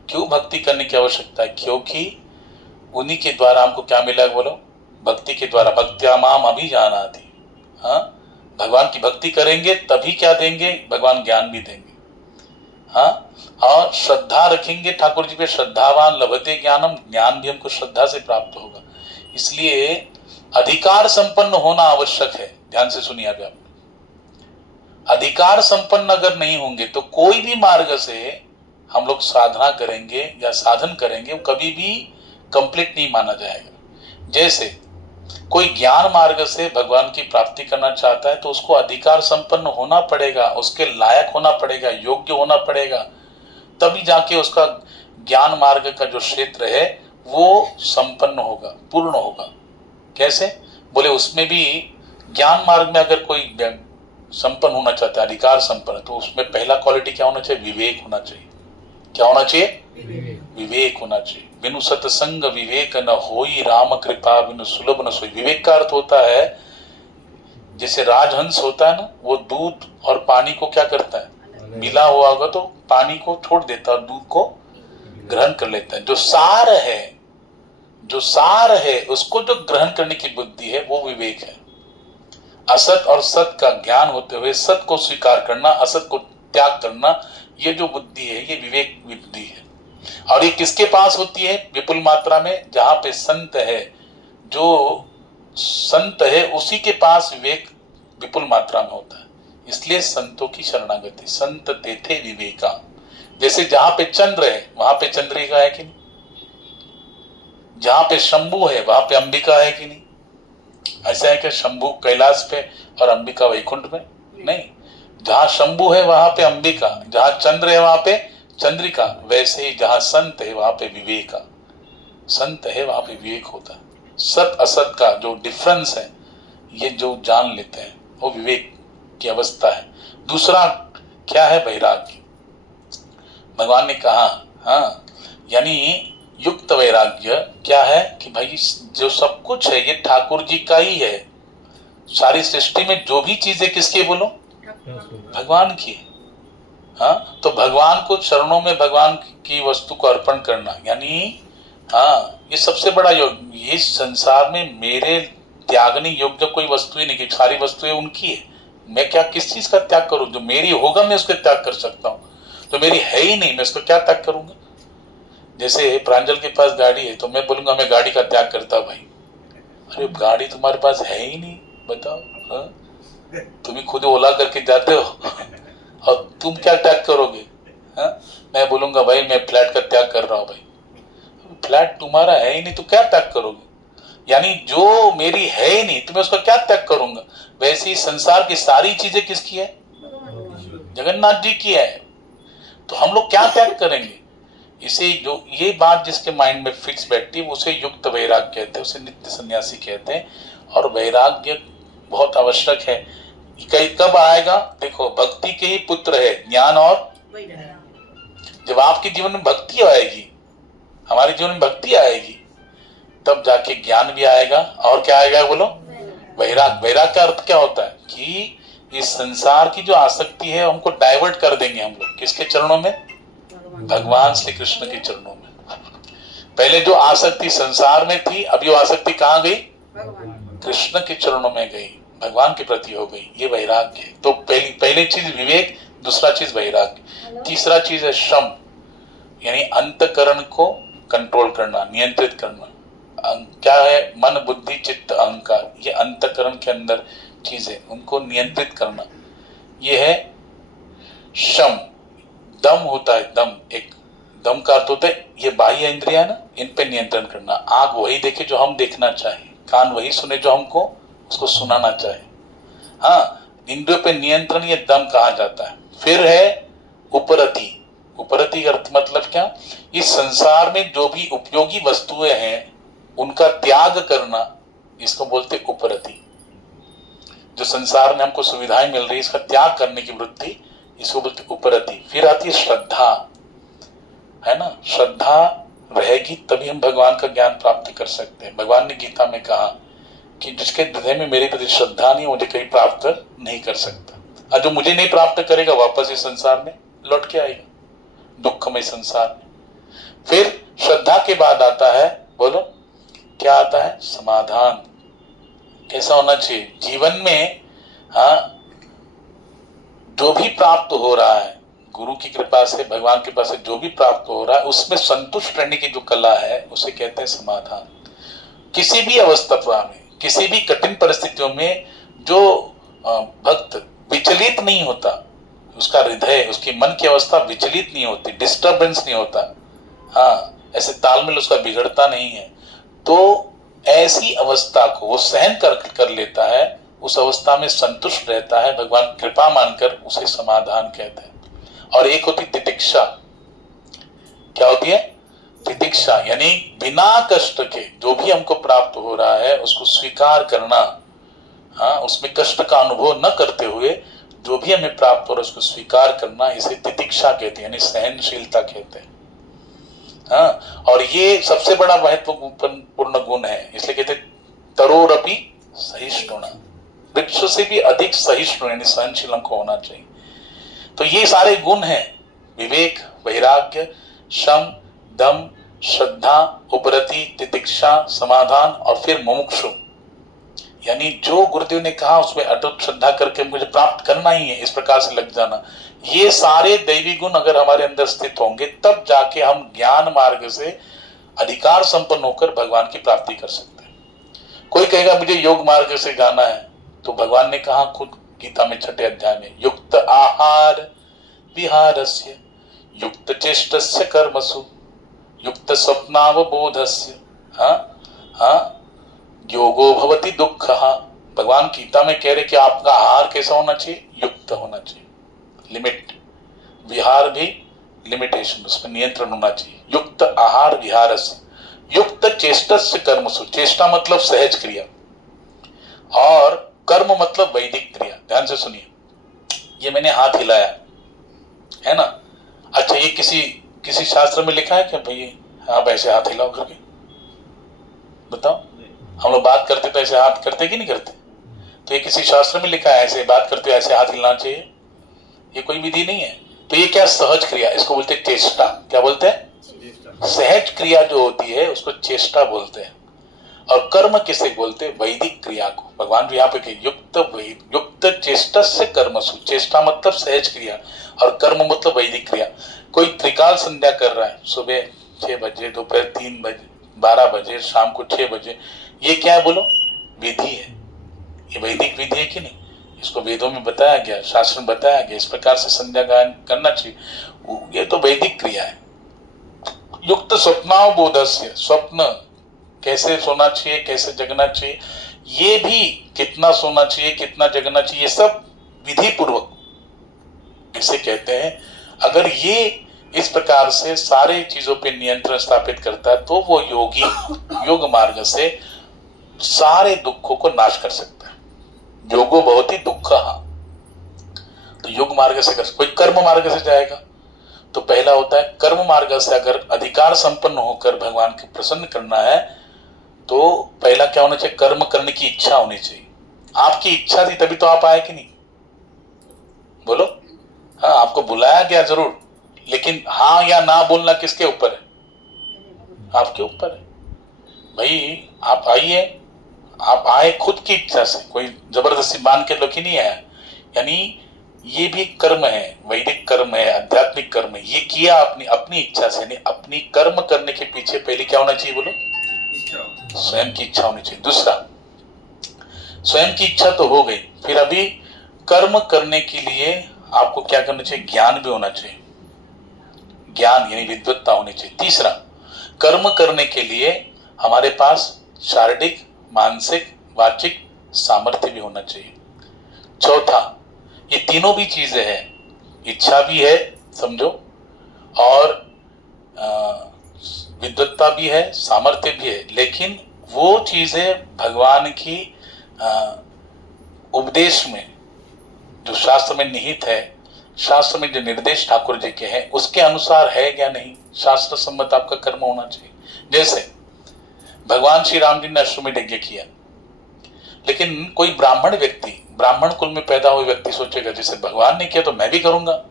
क्यों भक्ति करने की आवश्यकता है? क्योंकि उन्हीं के द्वारा हमको क्या मिला, बोलो, भक्ति के द्वारा। भक्त्या माम अभिजानाति, हाँ, भगवान की भक्ति करेंगे तभी क्या देंगे, भगवान ज्ञान भी देंगे, हाँ। और श्रद्धा रखेंगे ठाकुर जी पे, श्रद्धावान लभते ज्ञानम, ज्ञान भी हमको श्रद्धा से प्राप्त होगा। इसलिए अधिकार संपन्न होना आवश्यक है। ध्यान से सुनिए अभी आप, अधिकार संपन्न अगर नहीं होंगे तो कोई भी मार्ग से हम लोग साधना करेंगे या साधन करेंगे, वो कभी भी कंप्लीट नहीं माना जाएगा। जैसे कोई ज्ञान मार्ग से भगवान की प्राप्ति करना चाहता है तो उसको अधिकार संपन्न होना पड़ेगा, उसके लायक होना पड़ेगा, योग्य होना पड़ेगा, तभी जाके उसका ज्ञान मार्ग का जो क्षेत्र है वो संपन्न होगा, पूर्ण होगा। कैसे? बोले उसमें भी ज्ञान मार्ग में अगर कोई संपन्न होना चाहता है, अधिकार संपन्न, तो उसमें पहला क्वालिटी क्या होना चाहिए? विवेक होना चाहिए। क्या होना चाहिए? विवेक होना चाहिए। बिनु सत्संग विवेक न होई, राम कृपा बिनु सुलभ न सोई। विवेक का अर्थ होता है, जैसे राजहंस होता है ना, वो दूध और पानी को क्या करता है, मिला हुआ होगा तो पानी को छोड़ देता है और दूध को ग्रहण कर लेता है। जो सार है, जो सार है उसको जो ग्रहण करने की बुद्धि है वो विवेक है। असत और सत का ज्ञान होते हुए सत को स्वीकार करना, असत को त्याग करना, ये जो बुद्धि है ये विवेक बुद्धि है। और ये किसके पास होती है? विपुल मात्रा में, जहां पे संत है, जो संत है उसी के पास विवेक विपुल मात्रा में होता है। इसलिए संतों की शरणागति, संत तेथे विवेका। जैसे जहां पे चंद्र है वहां पे चंद्रिका है कि नहीं, जहां पे शंभु है वहां पे अंबिका है कि नहीं? ऐसा है कि शंभु कैलाश पे और अंबिका वैकुंठ में? नहीं, जहां शंभु है वहां पे अंबिका, जहां चंद्र है वहां पे चंद्रिका। वैसे ही जहां संत है वहां पे विवेका, संत है वहां पे विवेक होता है। सत असत का जो डिफरेंस है ये जो जान लेते हैं वो विवेक की अवस्था है। दूसरा क्या है? वैराग्य। भगवान ने कहा, हाँ, यानी युक्त वैराग्य क्या है कि भाई जो सब कुछ है ये ठाकुर जी का ही है। सारी सृष्टि में जो भी चीजें किसकी, बोलो, भगवान की। हाँ, तो भगवान को चरणों में भगवान की वस्तु को अर्पण करना, यानी हाँ, ये सबसे बड़ा योग। ये संसार में मेरे त्यागने योग्य कोई वस्तु ही नहीं, कि सारी वस्तुएं उनकी है। मैं क्या किस चीज का त्याग करूं? जो मेरी होगा मैं उसका त्याग कर सकता हूँ, तो मेरी है ही नहीं, मैं उसको क्या त्याग करूंगा? जैसे प्रांजल के पास गाड़ी है तो मैं बोलूंगा मैं गाड़ी का त्याग करता भाई। अरे गाड़ी तुम्हारे पास है ही नहीं, बताओ। हाँ? तुम ही खुद ओला करके जाते हो और तुम क्या त्याग करोगे? हाँ? मैं बोलूंगा भाई मैं फ्लैट का त्याग कर रहा हूं भाई। फ्लैट तुम्हारा है ही नहीं तो क्या त्याग करोगे? यानी जो मेरी है ही नहीं तो मैं उसका क्या त्याग करूंगा? वैसे ही संसार की सारी चीजें किसकी है? जगन्नाथ जी की है। तो हम लोग क्या त्याग करेंगे? इसे जो ये बात जिसके माइंड में फिक्स बैठती है उसे युक्त वैराग्य कहते हैं, उसे नित्य सन्यासी कहते हैं। और वैराग्य बहुत आवश्यक है। कई कब आएगा? देखो, भक्ति के ही पुत्र है ज्ञान, और जब आपके जीवन में भक्ति आएगी, हमारे जीवन में भक्ति आएगी, तब जाके ज्ञान भी आएगा। और क्या आएगा, बोलो? वैराग। वैराग का अर्थ क्या होता है कि इस संसार की जो आसक्ति है हमको डाइवर्ट कर देंगे हम लोग किसके चरणों में? भगवान श्री कृष्ण के चरणों में। पहले जो आसक्ति संसार में थी, अभी वो आसक्ति कहाँ गई? कृष्ण के चरणों में गई, भगवान के प्रति हो गई। ये वैराग्य है। तो पहली चीज विवेक, दूसरा चीज वैराग्य, तीसरा चीज है श्रम, यानी अंतकरण को कंट्रोल करना, नियंत्रित करना। क्या है? मन बुद्धि चित्त अहंकार, ये अंतकरण के अंदर चीजें, उनको नियंत्रित करना, ये है श्रम। दम होता है, दम, एक दम का अर्थ होता है ये बाह्य इंद्रिया ना, इन पे नियंत्रण करना। आंख वही देखे जो हम देखना चाहे, कान वही सुने जो हमको उसको सुनाना चाहे। हाँ, इंद्रियों पे नियंत्रण ये दम कहा जाता है। फिर है उपरति। उपरति अर्थ मतलब क्या? इस संसार में जो भी उपयोगी वस्तुएं हैं उनका त्याग करना, इसको बोलते उपरति। जो संसार में हमको सुविधाएं मिल रही है इसका त्याग करने की वृत्ति, इसको बोलते उपरति। फिर आती है श्रद्धा, है ना। श्रद्धा रहेगी तभी हम भगवान का ज्ञान प्राप्त कर सकते हैं। भगवान ने गीता में कहा कि जिसके हृदय में मेरे प्रति श्रद्धा नहीं, मुझे कहीं प्राप्त नहीं कर सकता। और जो मुझे नहीं प्राप्त करेगा वापस इस संसार में लौट के आएगा, दुखमय संसार में। फिर श्रद्धा के बाद आता है, बोलो क्या आता है? समाधान। कैसा होना चाहिए जीवन में? हाँ, जो भी प्राप्त हो रहा है गुरु की कृपा से, भगवान की कृपा से जो भी प्राप्त हो रहा है उसमें संतुष्ट रहने की जो कला है उसे कहते हैं समाधान। किसी भी अवस्था में, किसी भी कठिन परिस्थितियों में जो भक्त विचलित नहीं होता, उसका हृदय, उसकी मन की अवस्था विचलित नहीं होती, डिस्टर्बेंस नहीं होता, हाँ, ऐसे तालमेल उसका बिगड़ता नहीं है, तो ऐसी अवस्था को वो सहन कर लेता है, उस अवस्था में संतुष्ट रहता है, भगवान कृपा मानकर उसे समाधान कहते हैं। और एक होती तितिक्षा। क्या होती है? तितिक्षा, यानी बिना कष्ट के जो भी हमको प्राप्त हो रहा है उसको स्वीकार करना। हाँ, उसमें कष्ट का अनुभव न करते हुए जो भी हमें प्राप्त हो रहा है उसको स्वीकार करना, इसे तितिक्षा कहते हैं, यानी सहनशीलता कहते हैं। हाँ, और ये सबसे बड़ा महत्वपूर्ण गुण है, इसलिए कहते हैं तरोरपि सहिष्णुना। वृक्ष से भी अधिक सहिष्णु यानी सहनशील हमको होना चाहिए। तो ये सारे गुण हैं, विवेक, वैराग्य, शम, दम, श्रद्धा, उपरति, तितिक्षा, समाधान और फिर मुमुक्षु। यानी जो गुरुदेव ने कहा उसमें अटूट श्रद्धा करके मुझे प्राप्त करना ही है, इस प्रकार से लग जाना। ये सारे दैवी गुण अगर हमारे अंदर स्थित होंगे तब जाके हम ज्ञान मार्ग से अधिकार संपन्न होकर भगवान की प्राप्ति कर सकते हैं। कोई कहेगा मुझे योग मार्ग से जाना है, तो भगवान ने कहा खुद गीता में 6 अध्याय में, युक्त आहार विहारस्य युक्त चेष्टस्य कर्मसु युक्त स्वप्नावबोधस्य योगो भवति दुःखः। भगवान गीता में कह रहे कि आपका आहार कैसा होना चाहिए? युक्त होना चाहिए, लिमिट। विहार भी लिमिटेशन, उसमें नियंत्रण होना चाहिए। युक्त आहार विहारस्य युक्त चेष्टस्य कर्मसु। चेष्टा मतलब सहज क्रिया और कर्म मतलब वैदिक क्रिया। ध्यान से सुनिए, ये मैंने हाथ हिलाया है ना, अच्छा ये किसी शास्त्र में लिखा है क्या भाई आप ऐसे हाथ हिलाओ करके? बताओ, हम लोग बात करते तो ऐसे हाथ करते कि नहीं करते? तो ये किसी शास्त्र में लिखा है ऐसे बात करते ऐसे हाथ हिलाना चाहिए? ये कोई विधि नहीं है। तो ये क्या? सहज क्रिया, इसको बोलते हैं चेष्टा। क्या बोलते हैं? सहज क्रिया जो होती है उसको चेष्टा बोलते हैं। और कर्म किसे बोलते हैं? वैदिक क्रिया को। भगवान जो यहाँ पे युक्त चेष्टस्य कर्मसु। चेष्टा मतलब सहज क्रिया और कर्म मतलब वैदिक क्रिया। कोई त्रिकाल संध्या कर रहा है, सुबह 6 बजे, दोपहर 3 बजे, 12 बजे, शाम को 6 बजे, ये क्या है बोलो? विधि है। ये वैदिक विधि है कि नहीं? इसको वेदों में बताया गया, शास्त्र में बताया गया, इस प्रकार से संध्या गायन करना चाहिए। ये तो वैदिक क्रिया है। युक्त स्वप्नावबोधस्य, स्वप्न कैसे सोना चाहिए, कैसे जगना चाहिए, ये भी कितना सोना चाहिए, कितना जगना चाहिए, ये सब विधि पूर्वक इसे कहते हैं। अगर ये इस प्रकार से सारे चीजों पे नियंत्रण स्थापित करता है तो वो योगी योग मार्ग से सारे दुखों को नाश कर सकता है। योगो भवति दुःखः। तो योग मार्ग से कर, कोई कर्म मार्ग से जाएगा तो पहला होता है कर्म मार्ग से अगर अधिकार संपन्न होकर भगवान को प्रसन्न करना है तो पहला क्या होना चाहिए? कर्म करने की इच्छा होनी चाहिए। आपकी इच्छा थी तभी तो आप आए कि नहीं? बोलो। हाँ, आपको बुलाया गया जरूर, लेकिन हाँ या ना बोलना किसके ऊपर है? आपके ऊपर है भाई। आप आइए, आप आए खुद की इच्छा से, कोई जबरदस्ती बांध के लोग ही नहीं आया। यानी ये भी कर्म है, वैदिक कर्म है, आध्यात्मिक कर्म है। ये किया अपनी इच्छा से नहीं। अपनी कर्म करने के पीछे पहले क्या होना चाहिए बोलो? स्वयं की इच्छा होनी चाहिए। दूसरा, स्वयं की इच्छा तो हो गई, फिर अभी कर्म करने के लिए आपको क्या करना चाहिए? ज्ञान भी होना चाहिए। ज्ञान यानी विद्वत्ता होनी चाहिए। तीसरा, कर्म करने के लिए हमारे पास शारीरिक, मानसिक, वाचिक सामर्थ्य भी होना चाहिए। चौथा, ये तीनों भी चीजें हैं, इच्छा भी है समझो, और विद्वत्ता भी है, सामर्थ्य भी है, लेकिन वो चीजें भगवान की उपदेश में, जो शास्त्र में निहित है, शास्त्र में जो निर्देश ठाकुर जी के हैं उसके अनुसार है या नहीं, शास्त्र सम्मत आपका कर्म होना चाहिए। जैसे भगवान श्री राम जी ने अश्वमेध यज्ञ किया, लेकिन कोई ब्राह्मण व्यक्ति, ब्राह्मण कुल में पैदा हुए व्यक्ति सोचेगा जैसे भगवान ने किया तो मैं भी करूंगा,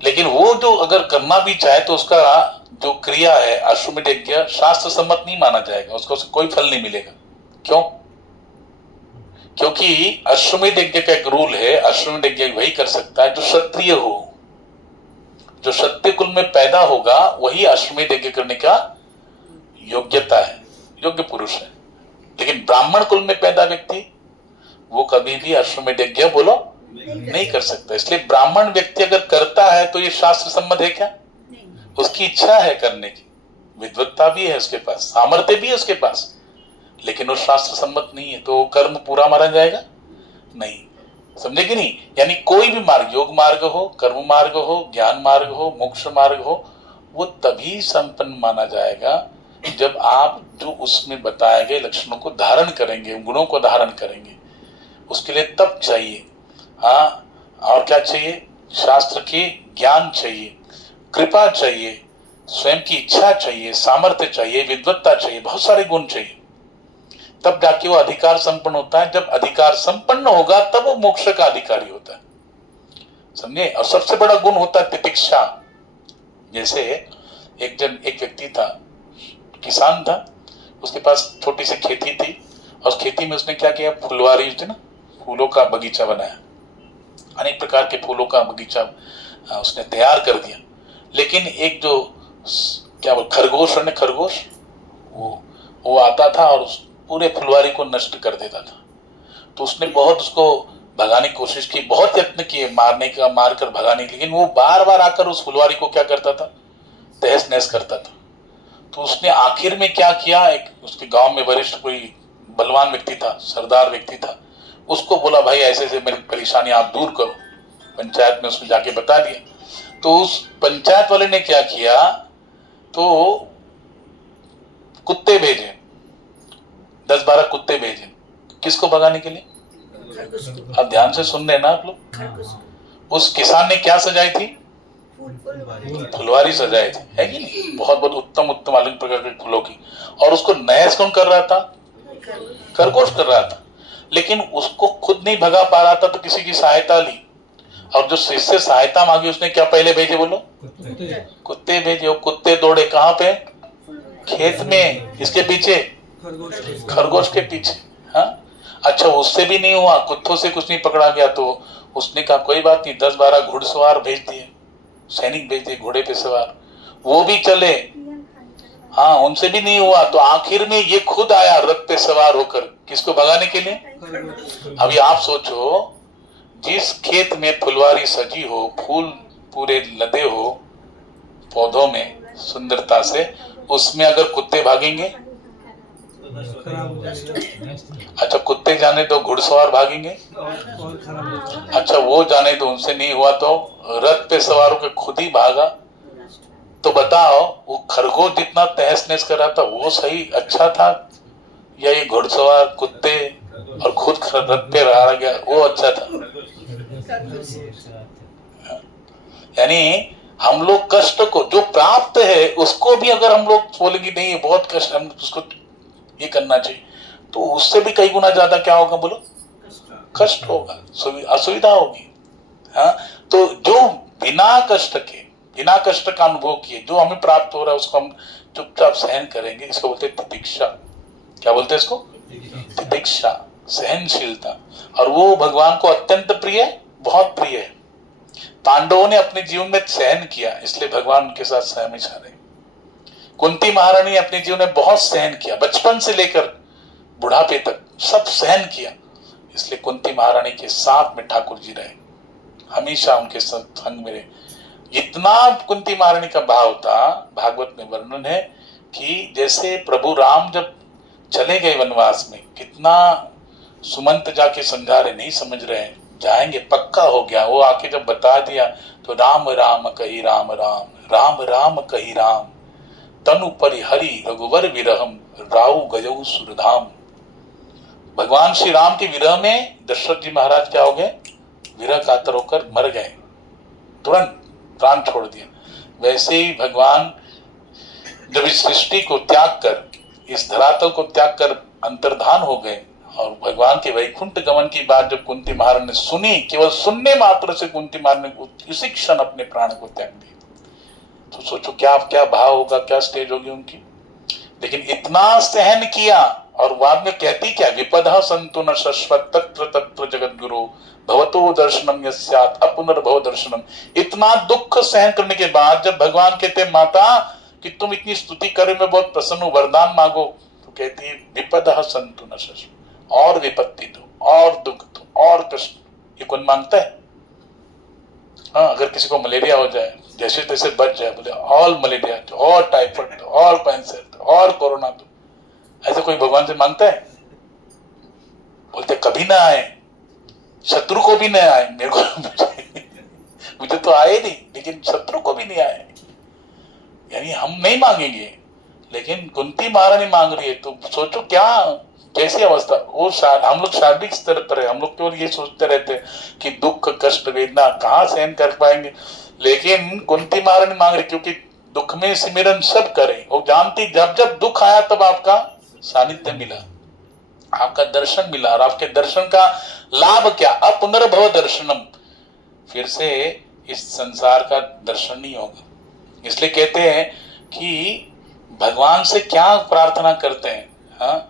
लेकिन वो जो अगर करना भी चाहे तो उसका जो क्रिया है अश्वमेध यज्ञ शास्त्र सम्मत नहीं माना जाएगा, उसको कोई फल नहीं मिलेगा। क्यों? क्योंकि अश्वमेध यज्ञ का एक रूल है, अश्वमेध यज्ञ वही कर सकता है जो क्षत्रिय हो, जो क्षत्रिय कुल में पैदा होगा वही अश्वमेध यज्ञ करने का योग्यता है, योग्य पुरुष है। लेकिन ब्राह्मण कुल में पैदा व्यक्ति वो कभी भी अश्वमेध यज्ञ बोलो नहीं कर सकता। इसलिए ब्राह्मण व्यक्ति अगर करता है तो ये शास्त्र सम्मत है क्या? उसकी इच्छा है करने की, विद्वत्ता भी है उसके पास, सामर्थ्य भी है उसके पास, लेकिन वो शास्त्र सम्मत नहीं है, तो कर्म पूरा माना जाएगा नहीं। समझे कि नहीं? यानी कोई भी मार्ग, योग मार्ग हो, कर्म मार्ग हो, ज्ञान मार्ग हो, मोक्ष मार्ग हो, वो तभी संपन्न माना जाएगा जब आप जो उसमें बताए गए लक्षणों को धारण करेंगे, गुणों को धारण करेंगे। उसके लिए तप चाहिए, हाँ, और क्या चाहिए? शास्त्र के ज्ञान चाहिए, कृपा चाहिए, स्वयं की इच्छा चाहिए, सामर्थ्य चाहिए, विद्वत्ता चाहिए, बहुत सारे गुण चाहिए, तब जाके वो अधिकार संपन्न होता है। जब अधिकार संपन्न होगा तब वो मोक्ष का अधिकारी होता है, समझे? और सबसे बड़ा गुण होता है तितिक्षा। जैसे एक व्यक्ति था, किसान था, उसके पास छोटी सी खेती थी, और उस खेती में उसने क्या किया, फुलवारी होती ना, फूलों का बगीचा बनाया, अनेक प्रकार के फूलों का बगीचा उसने तैयार कर दिया। लेकिन एक जो क्या बोल खरगोश वो आता था और उस पूरे फुलवारी को नष्ट कर देता था। तो उसने बहुत उसको भगाने की कोशिश की, बहुत यत्न किए मार कर भगाने की, लेकिन वो बार बार आकर उस फुलवारी को क्या करता था, तहस नहस करता था। तो उसने आखिर में क्या किया, एक उसके गांव में वरिष्ठ कोई बलवान व्यक्ति था, सरदार व्यक्ति था, उसको बोला भाई ऐसे ऐसे मेरी परेशानी आप दूर करो। पंचायत में उसने जाके बता दिया। तो उस पंचायत वाले ने क्या किया, तो कुत्ते भेजे, 10-12 कुत्ते भेजे, किसको भगाने के लिए? अब ध्यान से सुन रहे ना आप लोग। उस किसान ने क्या सजाई थी? फुलवारी सजाई थी, है कि नहीं? बहुत बहुत उत्तम उत्तम अलग प्रकार के फूलों की। और उसको नहस कौन कर रहा था? खरगोश कर रहा था। लेकिन उसको खुद नहीं भगा पा रहा था तो किसी की सहायता ली, और जो शिष्य सहायता मांगी उसने क्या पहले भेजे बोलो? कुत्ते भेजे। वो कुत्ते दौड़े कहाँ पे? खेत में। किसके पीछे? खरगोश के पीछे। हाँ, अच्छा, उससे भी नहीं हुआ, कुत्तों से कुछ नहीं पकड़ा गया, तो उसने कहा कोई बात नहीं, 10-12 घुड़सवार भेज दिए, सैनिक भेज दिए घोड़े पे सवार, वो भी चले, हाँ, उनसे भी नहीं हुआ, तो आखिर में ये खुद आया रथ पे सवार होकर, किसको भगाने के लिए? अभी आप सोचो, जिस खेत में फुलवारी सजी हो, फूल पूरे लदे हो पौधों में सुंदरता से, उसमें अगर कुत्ते भागेंगे? अच्छा, कुत्ते जाने दो, घुड़सवार भागेंगे? अच्छा, वो जाने दो, उनसे नहीं हुआ तो रथ पे सवार होकर खुद ही भागा। तो बताओ, वो खरगोश जितना तहस नहस कर रहा था वो सही अच्छा था, या ये घुड़सवार कुत्ते और खुद रथ पे रहा गया वो अच्छा था? यानी हम लोग कष्ट को जो प्राप्त है उसको भी अगर हम लोग बोलेंगे नहीं ये बहुत कष्ट, हम उसको ये करना चाहिए, तो उससे भी कई गुना ज्यादा क्या होगा बोलो? कष्ट होगा, असुविधा होगी। हाँ, तो जो बिना कष्ट का अनुभव किए जो हमें प्राप्त हो रहा है उसको हम चुपचाप सहन करेंगे, इसको बोलते हैं तितिक्षा। क्या बोलते हैं इसको? तितिक्षा, सहनशीलता। और वो भगवान को अत्यंत प्रिय है, बहुत प्रिय है। पांडवों ने अपने जीवन में सहन किया, इसलिए भगवान उनके साथ हमेशा रहे। कुंती महारानी ने अपने जीवन में बहुत सहन किया, बचपन से लेकर बुढ़ापे तक सब सहन किया, इसलिए कुंती महारानी के साथ में ठाकुर जी रहे, हमेशा उनके संग में रहे। इतना कुंती महारानी का भाव था, भागवत में वर्णन है कि जैसे प्रभु राम जब चले गए वनवास में, कितना सुमंत जाके समझा रहे, नहीं समझ रहे हैं, जाएंगे पक्का हो गया। वो आके जब बता दिया तो राम राम कही राम राम, राम राम कही राम, तनु परिहरि रघुवर विरहम, राउ गयऊ सुरधाम। भगवान श्री राम के विरह में दशरथ जी महाराज क्या हो गए, विरह कातर होकर मर गए, तुरंत प्राण छोड़ दिया। वैसे ही भगवान जब इस सृष्टि को त्याग कर, इस धरातल को त्याग कर अंतर्धान हो गए, और भगवान के वैकुंठ गमन की बात जब कुंती महारानी ने सुनी, केवल सुनने मात्र से कुंती महारानी ने उसी क्षण अपने प्राण को त्याग दिया। तो सोचो क्या क्या भाव होगा, क्या स्टेज होगी उनकी। लेकिन इतना सहन किया, और बाद में कहती क्या, विपदा संतु न शश्वत तत्र तत्र जगत गुरु भवतो दर्शनम यस्यात् अपुनर्भव दर्शनम। इतना दुख सहन करने के बाद जब भगवान कहते माता कि तुम इतनी स्तुति करे, मैं बहुत प्रसन्न हूं, वरदान मांगो, तो कहती है विपदा संतु न शश्वत, और विपत्ति दो, और दुख दो, और कष्ट। ये कौन मांगता है? हाँ, अगर किसी को मलेरिया हो जाए, जैसे तैसे बच जाए, बोले ऑल मलेरिया दो, और टाइफाइड दो, और कैंसर दो, और कोरोना दो, ऐसे कोई भगवान से मांगता है? बोलते कभी ना आए, शत्रु को भी नहीं आए, मेरे को मुझे तो आए नहीं, लेकिन शत्रु को भी नहीं आए। यानी हम नहीं मांगेंगे, लेकिन कुंती महारानी मांग रही है। तो सोचो क्या कैसी अवस्था। वो हम लोग शारीरिक स्तर पर है, हम लोग केवल ये सोचते रहते हैं कि दुख कष्ट वेदना कहाँ सहन कर पाएंगे, लेकिन कुंती महारानी मांग रही, क्योंकि दुख में सिमरन सब करें। वो जानती जब जब दुख आया तब आपका सानिध्य मिला, आपका दर्शन मिला, और आपके दर्शन का लाभ क्या, अपुनर्भव दर्शनम, फिर से इस संसार का दर्शन नहीं होगा। इसलिए कहते हैं कि भगवान से क्या प्रार्थना करते हैं। हाँ,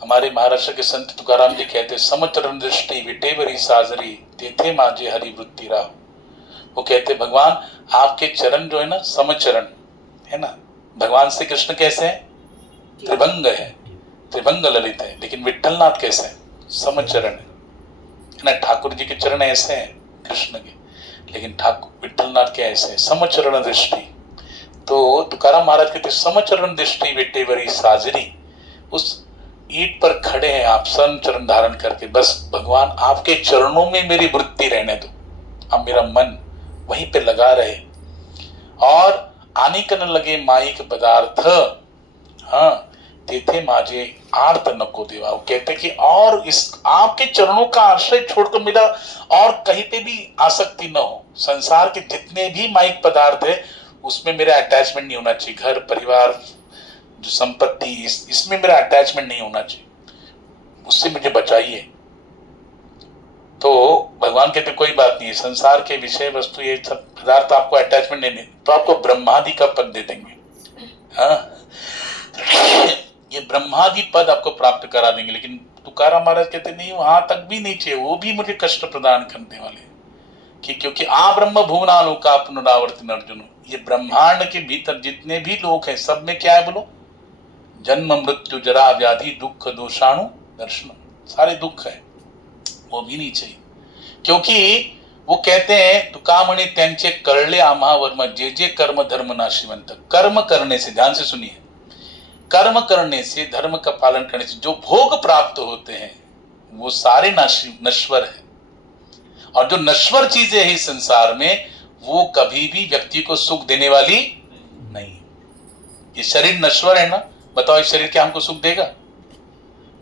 हमारे महाराष्ट्र के संत तुकाराम जी कहते हैं, समचरण दृष्टि विटेवरी साजरी तेथे माजे हरि वृत्ति राह। वो कहते हैं भगवान आपके चरण जो है ना, समचरण है ना। भगवान श्री कृष्ण कैसे हैं? त्रिभंग है, त्रिभंग ललित है, लेकिन विठलनाथ कैसे है? समचरण है ना। ठाकुर जी के चरण ऐसे हैं कृष्ण के, लेकिन ठाकुर विठलनाथ के ऐसे है, समचरण दृष्टि। तो तुकाराम महाराज कहते समचरण दृष्टि विटेवरी साजरी। उस ईंट पर खड़े हैं आप सन चरण धारण करके, बस भगवान आपके चरणों में मेरी वृत्ति रहने दो, अब मेरा मन वहीं पे लगा रहे, और आनिक न लगे माइक पदार्थ, हाँ तेथे माजे आर्त नको देवा। वो कहते कि और इस आपके चरणों का आश्रय छोड़कर मेरा और कहीं पे भी आसक्ति न हो। संसार के जितने भी माइक पदार्थ है उसमें मेरा अटैचमेंट नहीं होना चाहिए, घर परिवार जो संपत्ति इसमें मेरा अटैचमेंट नहीं होना चाहिए, उससे मुझे बचाइए। तो भगवान कहते कोई बात नहीं है, संसार के विषय वस्तु ये सब पदार्थ आपको अटैचमेंट नहीं, तो आपको ब्रह्मादि का पद दे देंगे। हाँ, ये ब्रह्मादि पद आपको प्राप्त करा देंगे। लेकिन तुकाराम महाराज कहते नहीं, वहां तक भी नहीं चाहिए, वो भी मुझे कष्ट प्रदान करने वाले कि क्योंकि आ ब्रह्म भुवनानु का पुनरावर्तन अर्जुन। ये ब्रह्मांड के भीतर जितने भी लोग हैं सब में क्या है बोलो, जन्म मृत्यु जरा व्याधि दुख दोषाणु दर्शन, सारे दुख है, वो भी नहीं चाहिए। क्योंकि वो कहते हैं तुकामणि त्यांचे करले आम्हा वर्म, जे जे कर्म धर्म नाशिवंत। कर्म करने से, ध्यान से सुनिए, कर्म करने से, धर्म का पालन करने से जो भोग प्राप्त होते हैं वो सारे नश्वर है। और जो नश्वर चीजें हैं इस संसार में वो कभी भी व्यक्ति को सुख देने वाली नहीं। ये शरीर नश्वर है ना, बताओ इस शरीर क्या हमको सुख देगा?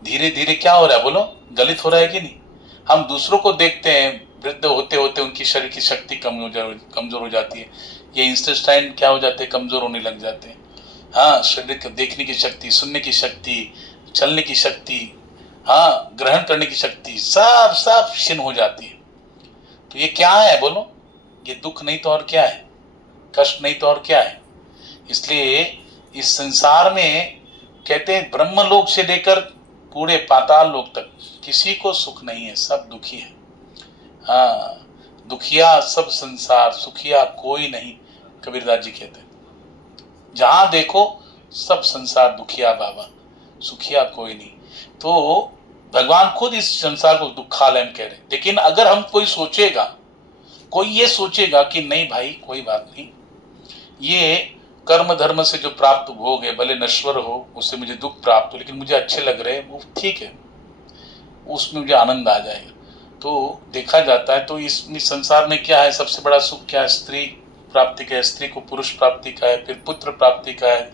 धीरे धीरे क्या हो रहा है बोलो, गलित हो रहा है कि नहीं? हम दूसरों को देखते हैं वृद्ध होते होते उनकी शरीर की शक्ति कमजोर हो जाती है, ये इंटेस्टाइन क्या हो जाते हैं, कमजोर होने लग जाते हैं। हाँ, शरीर को देखने की शक्ति, सुनने की शक्ति, चलने की शक्ति, हाँ ग्रहण करने की शक्ति, सब सब क्षीण हो जाती है। तो ये क्या है बोलो, ये दुख नहीं तो और क्या है, कष्ट नहीं तो और क्या है। इसलिए इस संसार में कहते हैं ब्रह्मलोक से लेकर पूरे पाताल लोक तक किसी को सुख नहीं है, सब दुखी है। हाँ, दुखिया सब संसार, सुखिया कोई नहीं, कबीरदास जी कहते हैं। जहां देखो सब संसार दुखिया बाबा, सुखिया कोई नहीं। तो भगवान खुद इस संसार को दुखालय कह रहे। लेकिन अगर हम कोई सोचेगा कोई ये सोचेगा कि नहीं भाई कोई बात नहीं, ये कर्म धर्म से जो प्राप्त भोग है भले नश्वर हो, उससे मुझे दुख प्राप्त हो, लेकिन मुझे अच्छे लग रहे हैं, वो ठीक है, उसमें मुझे आनंद आ जाएगा। तो देखा जाता है तो इस संसार में क्या है, सबसे बड़ा सुख क्या है? स्त्री प्राप्ति का है, स्त्री को पुरुष प्राप्ति का है, फिर पुत्र प्राप्ति का है,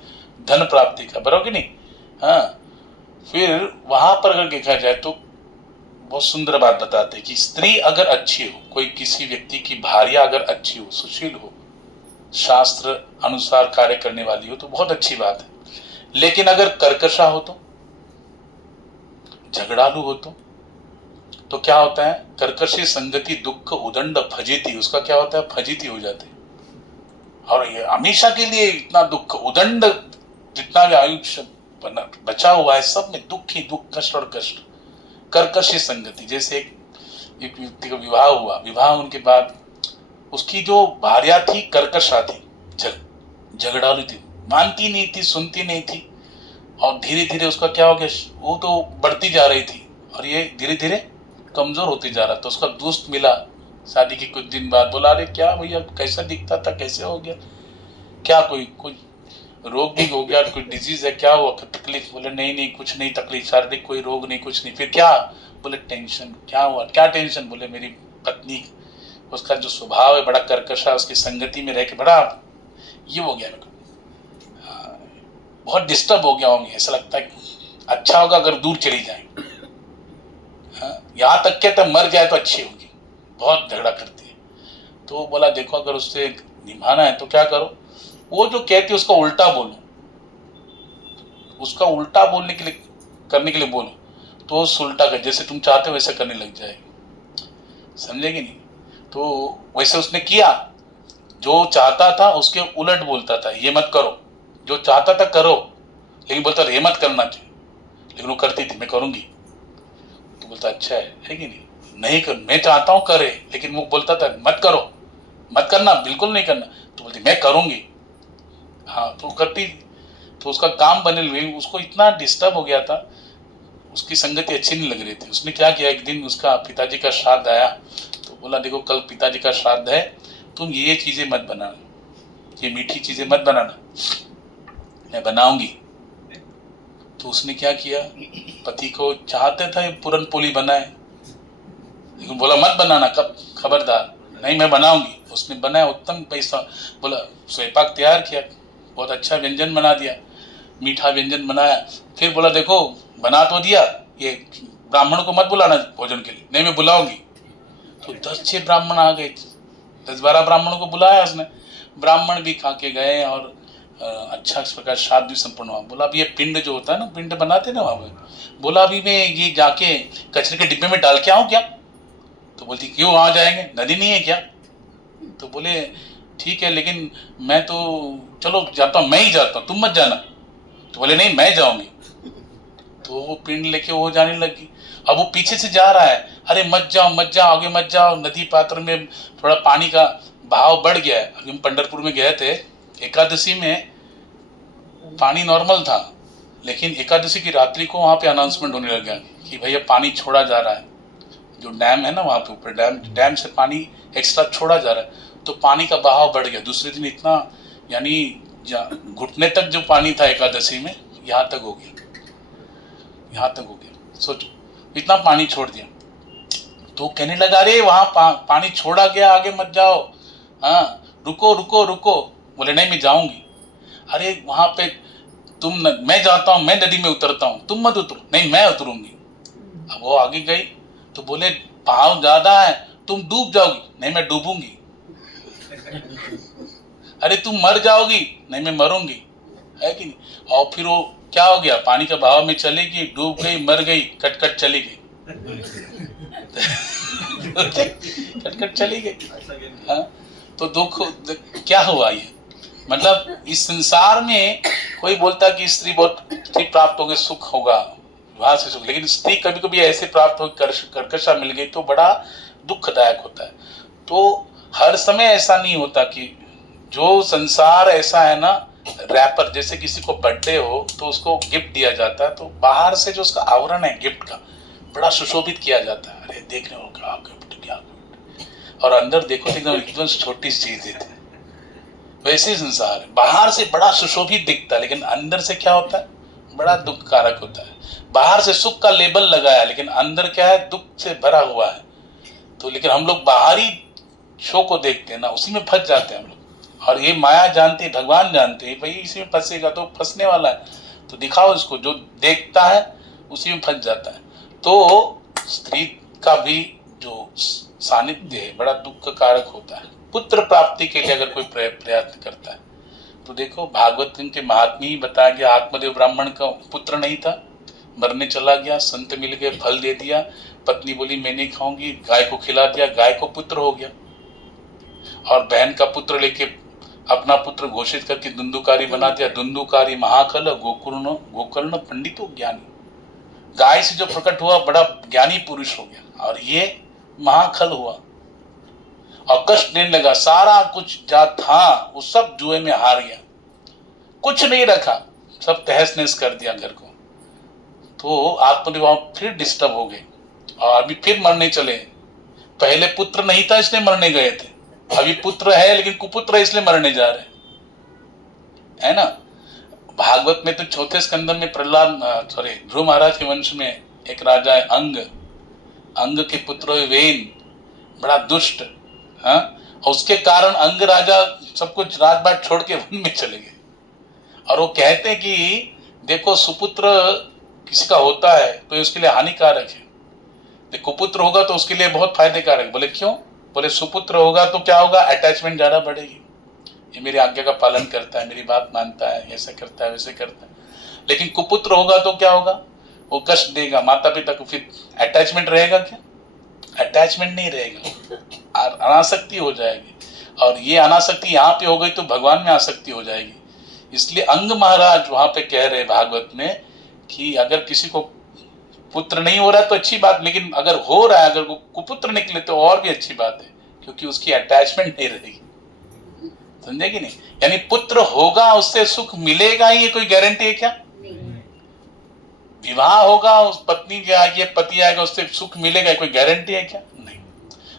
धन प्राप्ति का, बराबर कि नहीं? हाँ, फिर वहां पर अगर देखा जाए तो बहुत सुंदर बात बताते हैं कि स्त्री अगर अच्छी हो, कोई किसी व्यक्ति की भार्या अगर अच्छी हो, सुशील हो, शास्त्र अनुसार कार्य करने वाली हो, तो बहुत अच्छी बात है। लेकिन अगर कर्कशा हो, तो झगड़ालू हो, तो क्या होता है? कर्कशी संगति दुख उदंड फजीती, उसका क्या होता है? फजीती हो जाती है, और ये हमेशा के लिए इतना दुख उदंड, जितना भी आयुष्य बचा हुआ है सब में दुख ही दुख, कष्ट और कष्ट। कर्कशी संगति, जैसे एक व्यक्ति का विवाह हुआ, विवाह होने के बाद उसकी जो भार्या थी कर्कशा थी, झगड़ालू थी, मानती नहीं थी, सुनती नहीं थी, और धीरे धीरे उसका क्या हो गया, वो तो बढ़ती जा रही थी और ये धीरे धीरे कमजोर होती जा रहा था। तो उसका दोस्त मिला शादी के कुछ दिन बाद, बोला अरे क्या भैया कैसा दिखता था, कैसे हो गया, क्या कोई रोग भी हो गया, कोई डिजीज है, क्या हुआ, तकलीफ? बोले नहीं नहीं कुछ नहीं तकलीफ, शारीरिक कोई रोग नहीं, कुछ नहीं। फिर क्या? बोले टेंशन। क्या हुआ? क्या टेंशन? बोले मेरी पत्नी, उसका जो स्वभाव है बड़ा कर्कशा, उसकी संगति में रह के बड़ा ये हो गया, बहुत डिस्टर्ब हो गया हूँ, ऐसा लगता है अच्छा होगा अगर दूर चली जाए, यहाँ तक के तब मर जाए तो अच्छी होगी, बहुत झगड़ा करती है। तो बोला देखो अगर उससे निभाना है तो क्या करो, वो जो कहती है उसका उल्टा बोलो, उसका उल्टा बोलने के लिए, करने के लिए बोलो, तो उल्टा कर, जैसे तुम चाहते हो वैसे करने लग जाएगी, समझेगी नहीं? तो वैसे उसने किया, जो चाहता था उसके उलट बोलता था, ये मत करो, जो चाहता था करो, लेकिन बोलता ये मत करना चाहिए, लेकिन वो करती थी, मैं करूंगी। तो बोलता अच्छा है कि नहीं कर, मैं चाहता हूं करे, लेकिन वो बोलता था मत करो, मत करना, बिल्कुल नहीं करना, तो बोलती मैं करूंगी। हाँ, तो करती, तो उसका काम बने हुए, उसको इतना डिस्टर्ब हो गया था, उसकी संगति अच्छी नहीं लग रही थी। उसने क्या किया, एक दिन उसका पिताजी का श्राद्ध आया, तो बोला देखो कल पिताजी का श्राद्ध है, तुम ये चीजें मत बनाना, ये मीठी चीजें मत बनाना, मैं बनाऊंगी। तो उसने क्या किया, पति को चाहते था पूरन पोली बनाए, लेकिन बोला मत बनाना, कब, खबरदार, नहीं मैं बनाऊंगी। उसने बनाया, उत्तम पैसा, बोला स्वयंपाक तैयार किया, बहुत अच्छा व्यंजन बना दिया, मीठा व्यंजन बनाया। फिर बोला देखो बना तो दिया, ये ब्राह्मण को मत बुलाना भोजन के लिए, नहीं मैं बुलाऊंगी। तो 10-6 ब्राह्मण आ गए, 10-12 ब्राह्मणों को बुलाया उसने, ब्राह्मण भी खा के गए और अच्छा इस प्रकार श्राद्ध भी संपन्न हुआ। बोला अभी ये पिंड जो होता है ना, पिंड बनाते ना वहां पर, बोला अभी मैं ये जाके कचरे के डिब्बे में डाल के आऊं क्या? तो बोलती क्यों वहां जाएंगे, नदी नहीं है क्या? तो बोले ठीक है, लेकिन मैं तो चलो जाता हूँ, मैं ही जाता हूँ, तुम मत जाना। तो बोले नहीं मैं जाऊंगी। तो वो पिंड लेके वो जाने लगी, अब वो पीछे से जा रहा है, अरे मत जाओ मत जाओ, आगे मत जाओ, नदी पात्र में थोड़ा पानी का बहाव बढ़ गया है। हम पंढरपुर में गए थे, एकादशी में पानी नॉर्मल था, लेकिन एकादशी की रात्रि को वहां पे अनाउंसमेंट होने लग गया कि भैया पानी छोड़ा जा रहा है, जो डैम है ना वहां पे ऊपर, डैम से पानी एक्स्ट्रा छोड़ा जा रहा है। तो पानी का बहाव बढ़ गया, दूसरे दिन इतना, यानी घुटने तक जो पानी था एकादशी में, यहाँ तक हो गया, यहाँ तक हो गया, सोचो इतना पानी छोड़ दिया। तो कहने लगा अरे वहां पानी छोड़ा गया, आगे मत जाओ, हाँ रुको रुको रुको। बोले नहीं मैं जाऊंगी। अरे वहां पे मैं जाता हूँ, मैं नदी में उतरता हूँ, तुम मत उतरो, नहीं मैं उतरूंगी। अब वो आगे गई तो बोले भाव ज्यादा है, तुम डूब जाओगी, नहीं मैं डूबूंगी। अरे तुम मर जाओगी, नहीं मैं मरूंगी, है कि नहीं? और फिर वो क्या हो गया, पानी का बहाव में चली गई, डूब गई, मर गई, कटकट चली गई। कटकट चली गई। हाँ, तो दुख क्या हुआ ये, मतलब इस संसार में कोई बोलता कि स्त्री बहुत स्त्री प्राप्त हो गई सुख होगा, विवाह से सुख, लेकिन स्त्री कभी कभी ऐसे प्राप्त हो कर्कशा मिल गई तो बड़ा दुखदायक होता है। तो हर समय ऐसा नहीं होता कि जो संसार ऐसा है ना, रैपर, जैसे किसी को बर्थडे हो तो उसको गिफ्ट दिया जाता है, तो बाहर से जो उसका आवरण है गिफ्ट का बड़ा सुशोभित किया जाता है, अरे देख रहे हो क्या गिफ्ट, क्या गिफ्ट, और अंदर देखो तो एकदम छोटी सी चीज देते हैं। वैसे ही संसार है, बाहर से बड़ा सुशोभित दिखता है लेकिन अंदर से क्या होता है, बड़ा दुख कारक होता है। बाहर से सुख का लेबल लगाया लेकिन अंदर क्या है, दुख से भरा हुआ है। तो लेकिन हम लोग बाहरी शो को देखते हैं ना, उसी में फंस जाते हैं हम लोग। और ये माया जानती है, भगवान जानते हैं भाई इसी में फंसेगा तो फंसने वाला है, तो दिखाओ इसको। जो देखता है उसी में फंस जाता है। तो स्त्री का भी जो सानिध्य है बड़ा दुख का कारक होता है। पुत्र प्राप्ति के लिए अगर कोई प्रयत्न करता है तो देखो भागवत के महात्म्य ही बताया गया, आत्मदेव ब्राह्मण का पुत्र नहीं था, मरने चला गया, संत मिल गए, फल दे दिया, पत्नी बोली मैं नहीं खाऊंगी, गाय को खिला दिया, गाय को पुत्र हो गया। और बहन का पुत्र लेके अपना पुत्र घोषित करके धुंधुकारी बना दिया, धुंधुकारी महाकल गोकर्ण पंडितो ज्ञानी। गाय से जो प्रकट हुआ बड़ा ज्ञानी पुरुष हो गया और ये महाखल हुआ और कष्ट देने लगा। सारा कुछ जा था वो सब जुए में हार गया, कुछ नहीं रखा, सब तहस नहस कर दिया घर को। तो आत्मनिर्भर फिर डिस्टर्ब हो गए और अभी फिर मरने चले। पहले पुत्र नहीं था इसलिए मरने गए थे, अभी पुत्र है लेकिन कुपुत्र है इसलिए मरने जा रहे है ना। भागवत में तो चौथे स्कंद में प्रहलाद ध्रुव महाराज के वंश में एक राजा है अंग के पुत्र वेन, बड़ा दुष्ट। हाँ, उसके कारण अंग राजा सब कुछ राजबाट छोड़ के वन में चले गए। और वो कहते हैं कि देखो सुपुत्र किसी का होता है तो उसके लिए हानिकारक है, कुपुत्र होगा तो उसके लिए बहुत फायदेकारक। बोले क्यों? बोले सुपुत्र होगा तो क्या होगा, अटैचमेंट ज्यादा बढ़ेगी, ये मेरी आज्ञा का पालन करता है, मेरी बात मानता है, ऐसा करता है वैसे करता है। लेकिन कुपुत्र होगा तो क्या होगा, वो कष्ट देगा माता पिता को, फिर अटैचमेंट रहेगा क्या? अटैचमेंट नहीं रहेगा, अनासक्ति हो जाएगी। और ये अनासक्ति यहाँ पे हो गई तो भगवान में आसक्ति हो जाएगी। इसलिए अंग महाराज वहां पे कह रहे भागवत में कि अगर किसी को पुत्र नहीं हो रहा है तो अच्छी बात, लेकिन अगर हो रहा है, अगर वो कुपुत्र निकले तो और भी अच्छी बात है, क्योंकि उसकी अटैचमेंट नहीं रहेगी। समझे कि नहीं? यानी पुत्र होगा उससे सुख मिलेगा ही, ये कोई गारंटी है क्या? विवाह होगा उस पत्नी के आगे पति आएगा उससे सुख मिलेगा, कोई गारंटी है क्या? नहीं।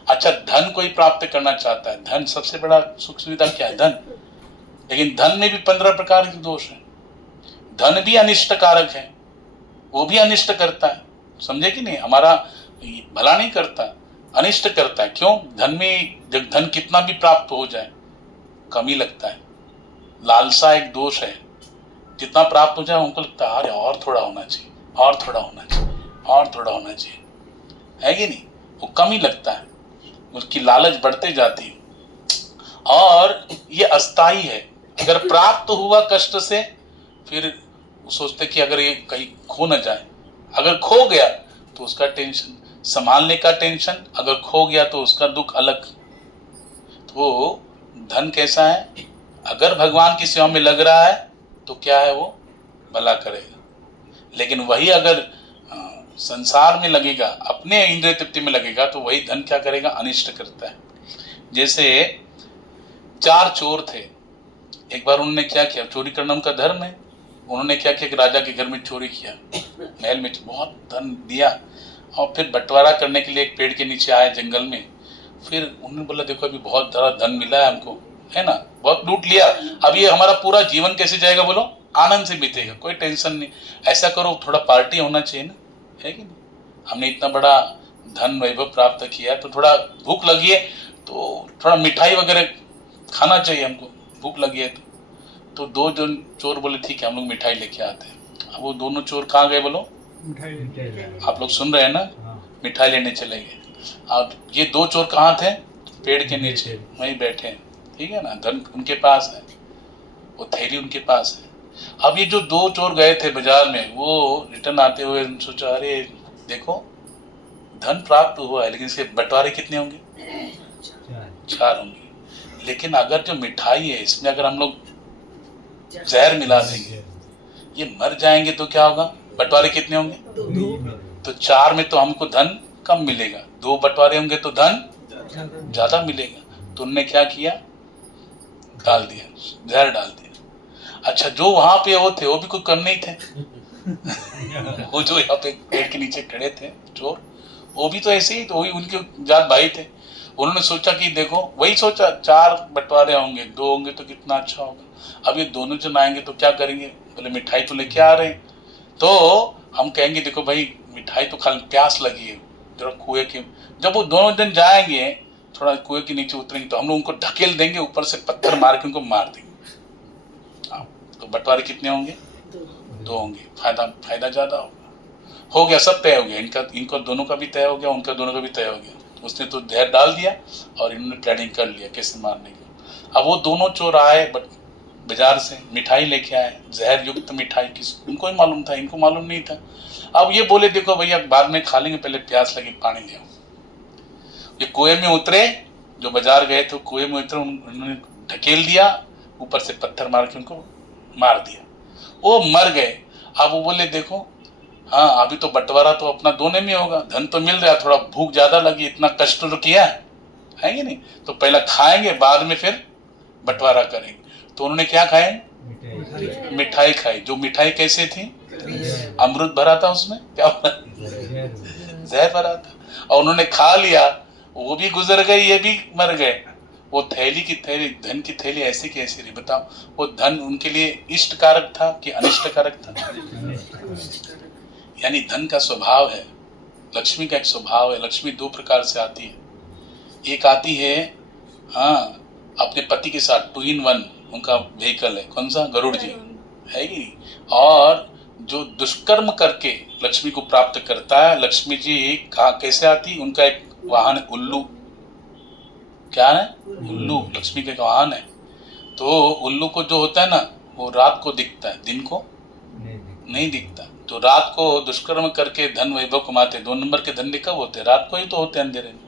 अच्छा, धन कोई प्राप्त करना चाहता है, धन सबसे बड़ा सुख सुविधा क्या है? धन। लेकिन धन में भी 15 प्रकार के दोष है। धन भी अनिष्ट कारक है, वो भी अनिष्ट करता है। समझे कि नहीं? हमारा भला नहीं करता, अनिष्ट करता है। क्यों? धन में जब धन कितना भी प्राप्त हो जाए कमी लगता है। लालसा एक दोष है, जितना प्राप्त हो जाए उनको लगता है अरे और थोड़ा होना चाहिए, और थोड़ा होना चाहिए, और थोड़ा होना चाहिए, है कि नहीं? वो कमी लगता है, उसकी लालच बढ़ते जाती है। और ये अस्थाई है, अगर प्राप्त हुआ कष्ट से फिर सोचते कि अगर ये कहीं खो न जाए, अगर खो गया तो उसका टेंशन, संभालने का टेंशन, अगर खो गया तो उसका दुख अलग। तो धन कैसा है, अगर भगवान की सेवा में लग रहा है तो क्या है, वो भला करेगा। लेकिन वही अगर संसार में लगेगा, अपने इंद्रिय तृप्ति में लगेगा, तो वही धन क्या करेगा, अनिष्ट करता है। जैसे 4 चोर थे, एक बार उन्होंने क्या किया, चोरी करना उनका धर्म है, उन्होंने क्या किया कि राजा के घर में चोरी किया, महल में बहुत धन दिया और फिर बंटवारा करने के लिए एक पेड़ के नीचे आए जंगल में। फिर उन्होंने बोला देखो अभी बहुत ज़्यादा धन मिला है हमको, है ना, बहुत लूट लिया, अब ये हमारा पूरा जीवन कैसे जाएगा, बोलो आनंद से बीतेगा, कोई टेंशन नहीं। ऐसा करो थोड़ा पार्टी होना चाहिए ना, है कि नहीं? हमने इतना बड़ा धन वैभव प्राप्त किया तो थोड़ा भूख लगी है तो थोड़ा मिठाई वगैरह खाना चाहिए हमको, भूख लगी है तो 2 जन चोर बोले ठीक है हम लोग मिठाई लेके आते हैं। अब वो दोनों चोर कहाँ गए बोलो, आप लोग सुन रहे हैं ना, मिठाई लेने चले गए। अब ये 2 चोर कहाँ थे, पेड़ के नीचे वहीं बैठे हैं, ठीक है ना, धन उनके पास है, वो थैली उनके पास है। अब ये जो 2 चोर गए थे बाजार में, वो रिटर्न आते हुए सोचा अरे देखो धन प्राप्त हुआ है लेकिन इसके बंटवारे कितने होंगे, 4 होंगे। लेकिन अगर जो मिठाई है इसमें अगर हम लोग जहर मिला देंगे, ये मर जाएंगे तो क्या होगा, बंटवारे कितने होंगे, 2। तो 4 में तो हमको धन कम मिलेगा, 2 बंटवारे होंगे तो धन ज्यादा मिलेगा। तो उन्होंने क्या किया, डाल दिया, जहर डाल दिया। अच्छा, जो वहां पे वो थे वो भी कोई कम नहीं थे वो जो यहाँ पे पेड़ के नीचे खड़े थे चोर, वो भी तो ऐसे ही, तो वही उनके जात भाई थे। उन्होंने सोचा कि देखो, वही सोचा 4 बंटवारे होंगे, 2 होंगे तो कितना अच्छा होगा। अब ये दोनों जन आएंगे तो क्या करेंगे, बोले मिठाई तो लेके आ रहे हैं, तो हम कहेंगे देखो भाई मिठाई तो खाली प्यास लगी है, जरा कुएं के, जब वो दोनों जन जाएंगे थोड़ा कुएं के नीचे उतरेंगे तो हम लोग उनको ढकेल देंगे, ऊपर से पत्थर मार के उनको मार देंगे। तो बंटवारे कितने होंगे, 2 होंगे, फायदा ज्यादा होगा। हो गया, सब तय हो गया, इनका दोनों का भी तय हो गया, उनका दोनों का भी तय हो गया। उसने तो जहर डाल दिया और इन्होंने प्लानिंग कर लिया कैसे मारने की। अब वो दोनों चोर आए बाजार से, मिठाई लेके आए, जहर युक्त मिठाई, उनको ही मालूम था, इनको मालूम नहीं था। अब ये बोले देखो भैया बाद में खा लेंगे, पहले प्यास लगी, पानी ले आओ। ये कुएं में उतरे, जो बाजार गए थे कुएं में उतरे, उन्होंने ढकेल दिया, ऊपर से पत्थर मार के उनको मार दिया, वो मर गए। अब वो बोले देखो, हाँ अभी तो बंटवारा तो अपना दोनों में होगा, धन तो मिल रहा, थोड़ा भूख ज्यादा लगी, इतना कष्ट तो किया है कि नहीं, तो पहले खाएंगे बाद में फिर बंटवारा करेंगे। तो उन्होंने क्या खाए, मिठाई खाई। जो मिठाई कैसे थी, अमृत भरा था उसमें, क्या जहर भरा था, और उन्होंने खा लिया, वो भी गुजर गई, ये भी मर गए। वो थैली की थैली, धन की थैली ऐसी कैसी रही बताओ। वो धन उनके लिए इष्ट कारक था कि अनिष्ट कारक था। यानी धन का स्वभाव है, लक्ष्मी का एक स्वभाव है। लक्ष्मी 2 प्रकार से आती है। एक आती है हाँ अपने पति के साथ, 2 in 1 उनका व्हीकल है, कौन सा, गरुड़ जी है कि। और जो दुष्कर्म करके लक्ष्मी को प्राप्त करता है, लक्ष्मी जी कहा कैसे आती, उनका एक वाहन है उल्लू। क्या है, उल्लू लक्ष्मी का वाहन है। तो उल्लू को जो होता है ना, वो रात को दिखता है, दिन को नहीं दिखता। तो रात को दुष्कर्म करके धन वैभव कमाते, 2 नंबर के धन कब होते, रात को ही तो होते, अंधेरे में।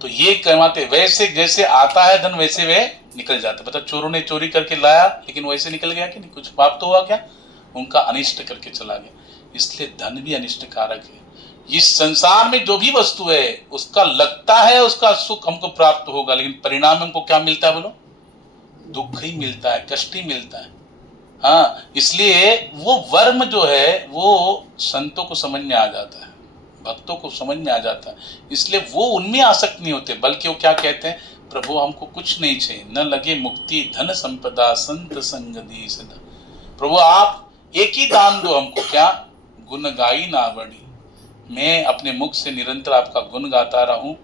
तो ये कमाते, वैसे जैसे आता है धन वैसे वे निकल जाते। पता चोरों ने चोरी करके लाया लेकिन वैसे निकल गया कि नहीं, कुछ पाप तो हुआ क्या, उनका अनिष्ट करके चला गया। इसलिए धन भी अनिष्ट कारक है। इस संसार में जो भी वस्तु है उसका लगता है उसका सुख हमको प्राप्त होगा, लेकिन परिणाम हमको क्या मिलता है बोलो, दुख ही मिलता है, कष्ट ही मिलता है। हाँ, इसलिए वो वर्म जो है वो संतों को समझ में आ जाता है, भक्तों को समझ में आ जाता है। इसलिए वो उनमें आसक्त नहीं होते, बल्कि वो क्या कहते हैं, प्रभु हमको कुछ नहीं चाहिए, न लगे मुक्ति धन संपदा संत संग दी सदा। प्रभु आप एक ही दान दो हमको, क्या, गुण गाई ना बड़ी। मैं अपने मुख से निरंतर आपका गुण गाता रहूं,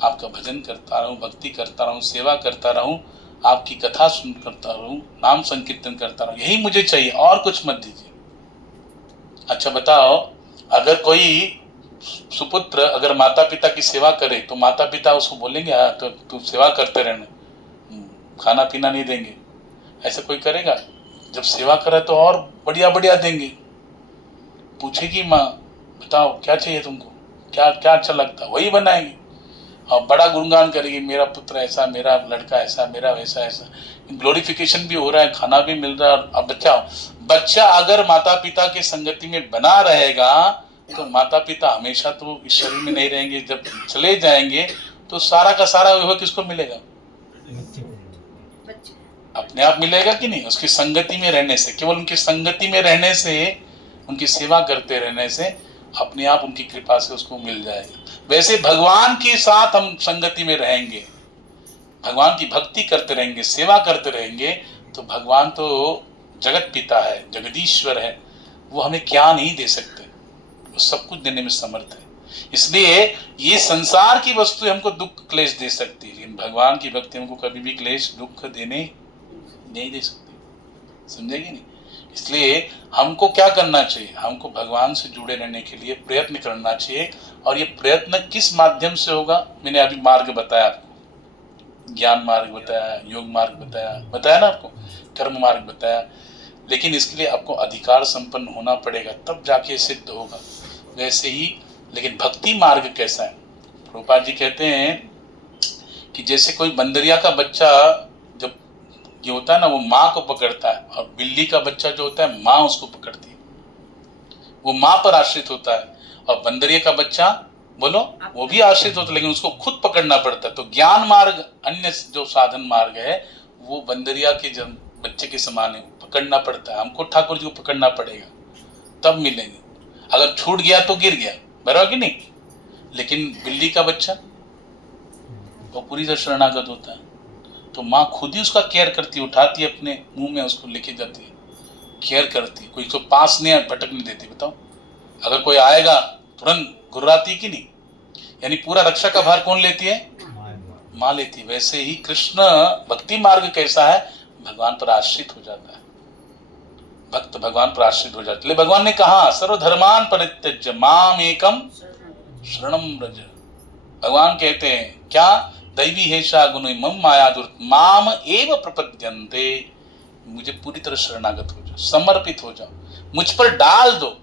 आपका भजन करता रहूं, भक्ति करता रहूं, सेवा करता रहूं, आपकी कथा सुन करता रहूं, नाम संकीर्तन करता रहूं, यही मुझे चाहिए, और कुछ मत दीजिए। अच्छा बताओ, अगर कोई सुपुत्र अगर माता पिता की सेवा करे तो माता पिता उसको बोलेंगे हाँ तो तू सेवा करते रहना, खाना पीना नहीं देंगे, ऐसा कोई करेगा? जब सेवा करे तो और बढ़िया बढ़िया देंगे। पूछेगी माँ बताओ क्या चाहिए तुमको, क्या क्या अच्छा लगता, वही बनाएगी और बड़ा गुणगान करेगी, मेरा पुत्र ऐसा, मेरा लड़का ऐसा, मेरा वैसा ऐसा। ग्लोरिफिकेशन भी हो रहा है, खाना भी मिल रहा है। अब बच्चा अगर माता पिता के संगति में बना रहेगा तो माता पिता हमेशा तो इस शरीर में नहीं रहेंगे, जब चले जाएंगे तो सारा का सारा वैभव किसको मिलेगा, अपने आप मिलेगा कि नहीं, उसकी संगति में रहने से, केवल उनकी संगति में रहने से, उनकी सेवा करते रहने से अपने आप उनकी कृपा से उसको मिल जाएगा। वैसे भगवान के साथ हम संगति में रहेंगे, भगवान की भक्ति करते रहेंगे, सेवा करते रहेंगे, तो भगवान तो जगत पिता है, जगदीश्वर है, वो हमें क्या नहीं दे सकते, वो सब कुछ देने में समर्थ है। इसलिए ये संसार की वस्तु हमको दुख क्लेश दे सकती है, लेकिन भगवान की भक्ति हमको कभी भी क्लेश दुख देने नहीं दे सकती, समझेगी नहीं। इसलिए हमको क्या करना चाहिए, हमको भगवान से जुड़े रहने के लिए प्रयत्न करना चाहिए। और ये प्रयत्न किस माध्यम से होगा, मैंने अभी मार्ग बताया आपको, ज्ञान मार्ग बताया, योग मार्ग बताया ना आपको, कर्म मार्ग बताया, लेकिन इसके लिए आपको अधिकार संपन्न होना पड़ेगा, तब जाके सिद्ध होगा। वैसे ही लेकिन भक्ति मार्ग कैसा है, प्रभुपाद जी कहते हैं कि जैसे कोई बंदरिया का बच्चा जब ये होता है ना, वो माँ को पकड़ता है, और बिल्ली का बच्चा जो होता है माँ उसको पकड़ती है, वो माँ पर आश्रित होता है। और बंदरिया का बच्चा बोलो वो भी आश्रित होता है, लेकिन उसको खुद पकड़ना पड़ता है। तो ज्ञान मार्ग अन्य जो साधन मार्ग है वो बंदरिया के जब बच्चे के समान है, पकड़ना पड़ता है, हमको ठाकुर जी को पकड़ना पड़ेगा तब मिलेंगे, अगर छूट गया तो गिर गया, बराबर कि नहीं। लेकिन बिल्ली का बच्चा वो पूरी तरह शरणागत होता है, तो माँ खुद ही उसका केयर करती है, उठाती है अपने मुंह में, उसको लेके जाती है, केयर करती है, कोई तो पास नहीं भटकने देती। बताओ, अगर कोई आएगा तुरंत घुर्राती कि नहीं? यानी पूरा रक्षा का भार कौन लेती है? माँ लेती है। वैसे ही कृष्ण भक्ति मार्ग कैसा है? भगवान पर आश्रित हो जाता है, भक्त भगवान पर आश्रित हो जाते। भगवान ने कहा सर्वधर्मान परित्यज्य माम एकम शरणम व्रज। भगवान कहते हैं क्या? दैवी हेषा गुण मम माया दुर्त माम एव प्रपद्यन्ते। मुझे पूरी तरह शरणागत हो जाओ, समर्पित हो जाओ, मुझ पर डाल दो।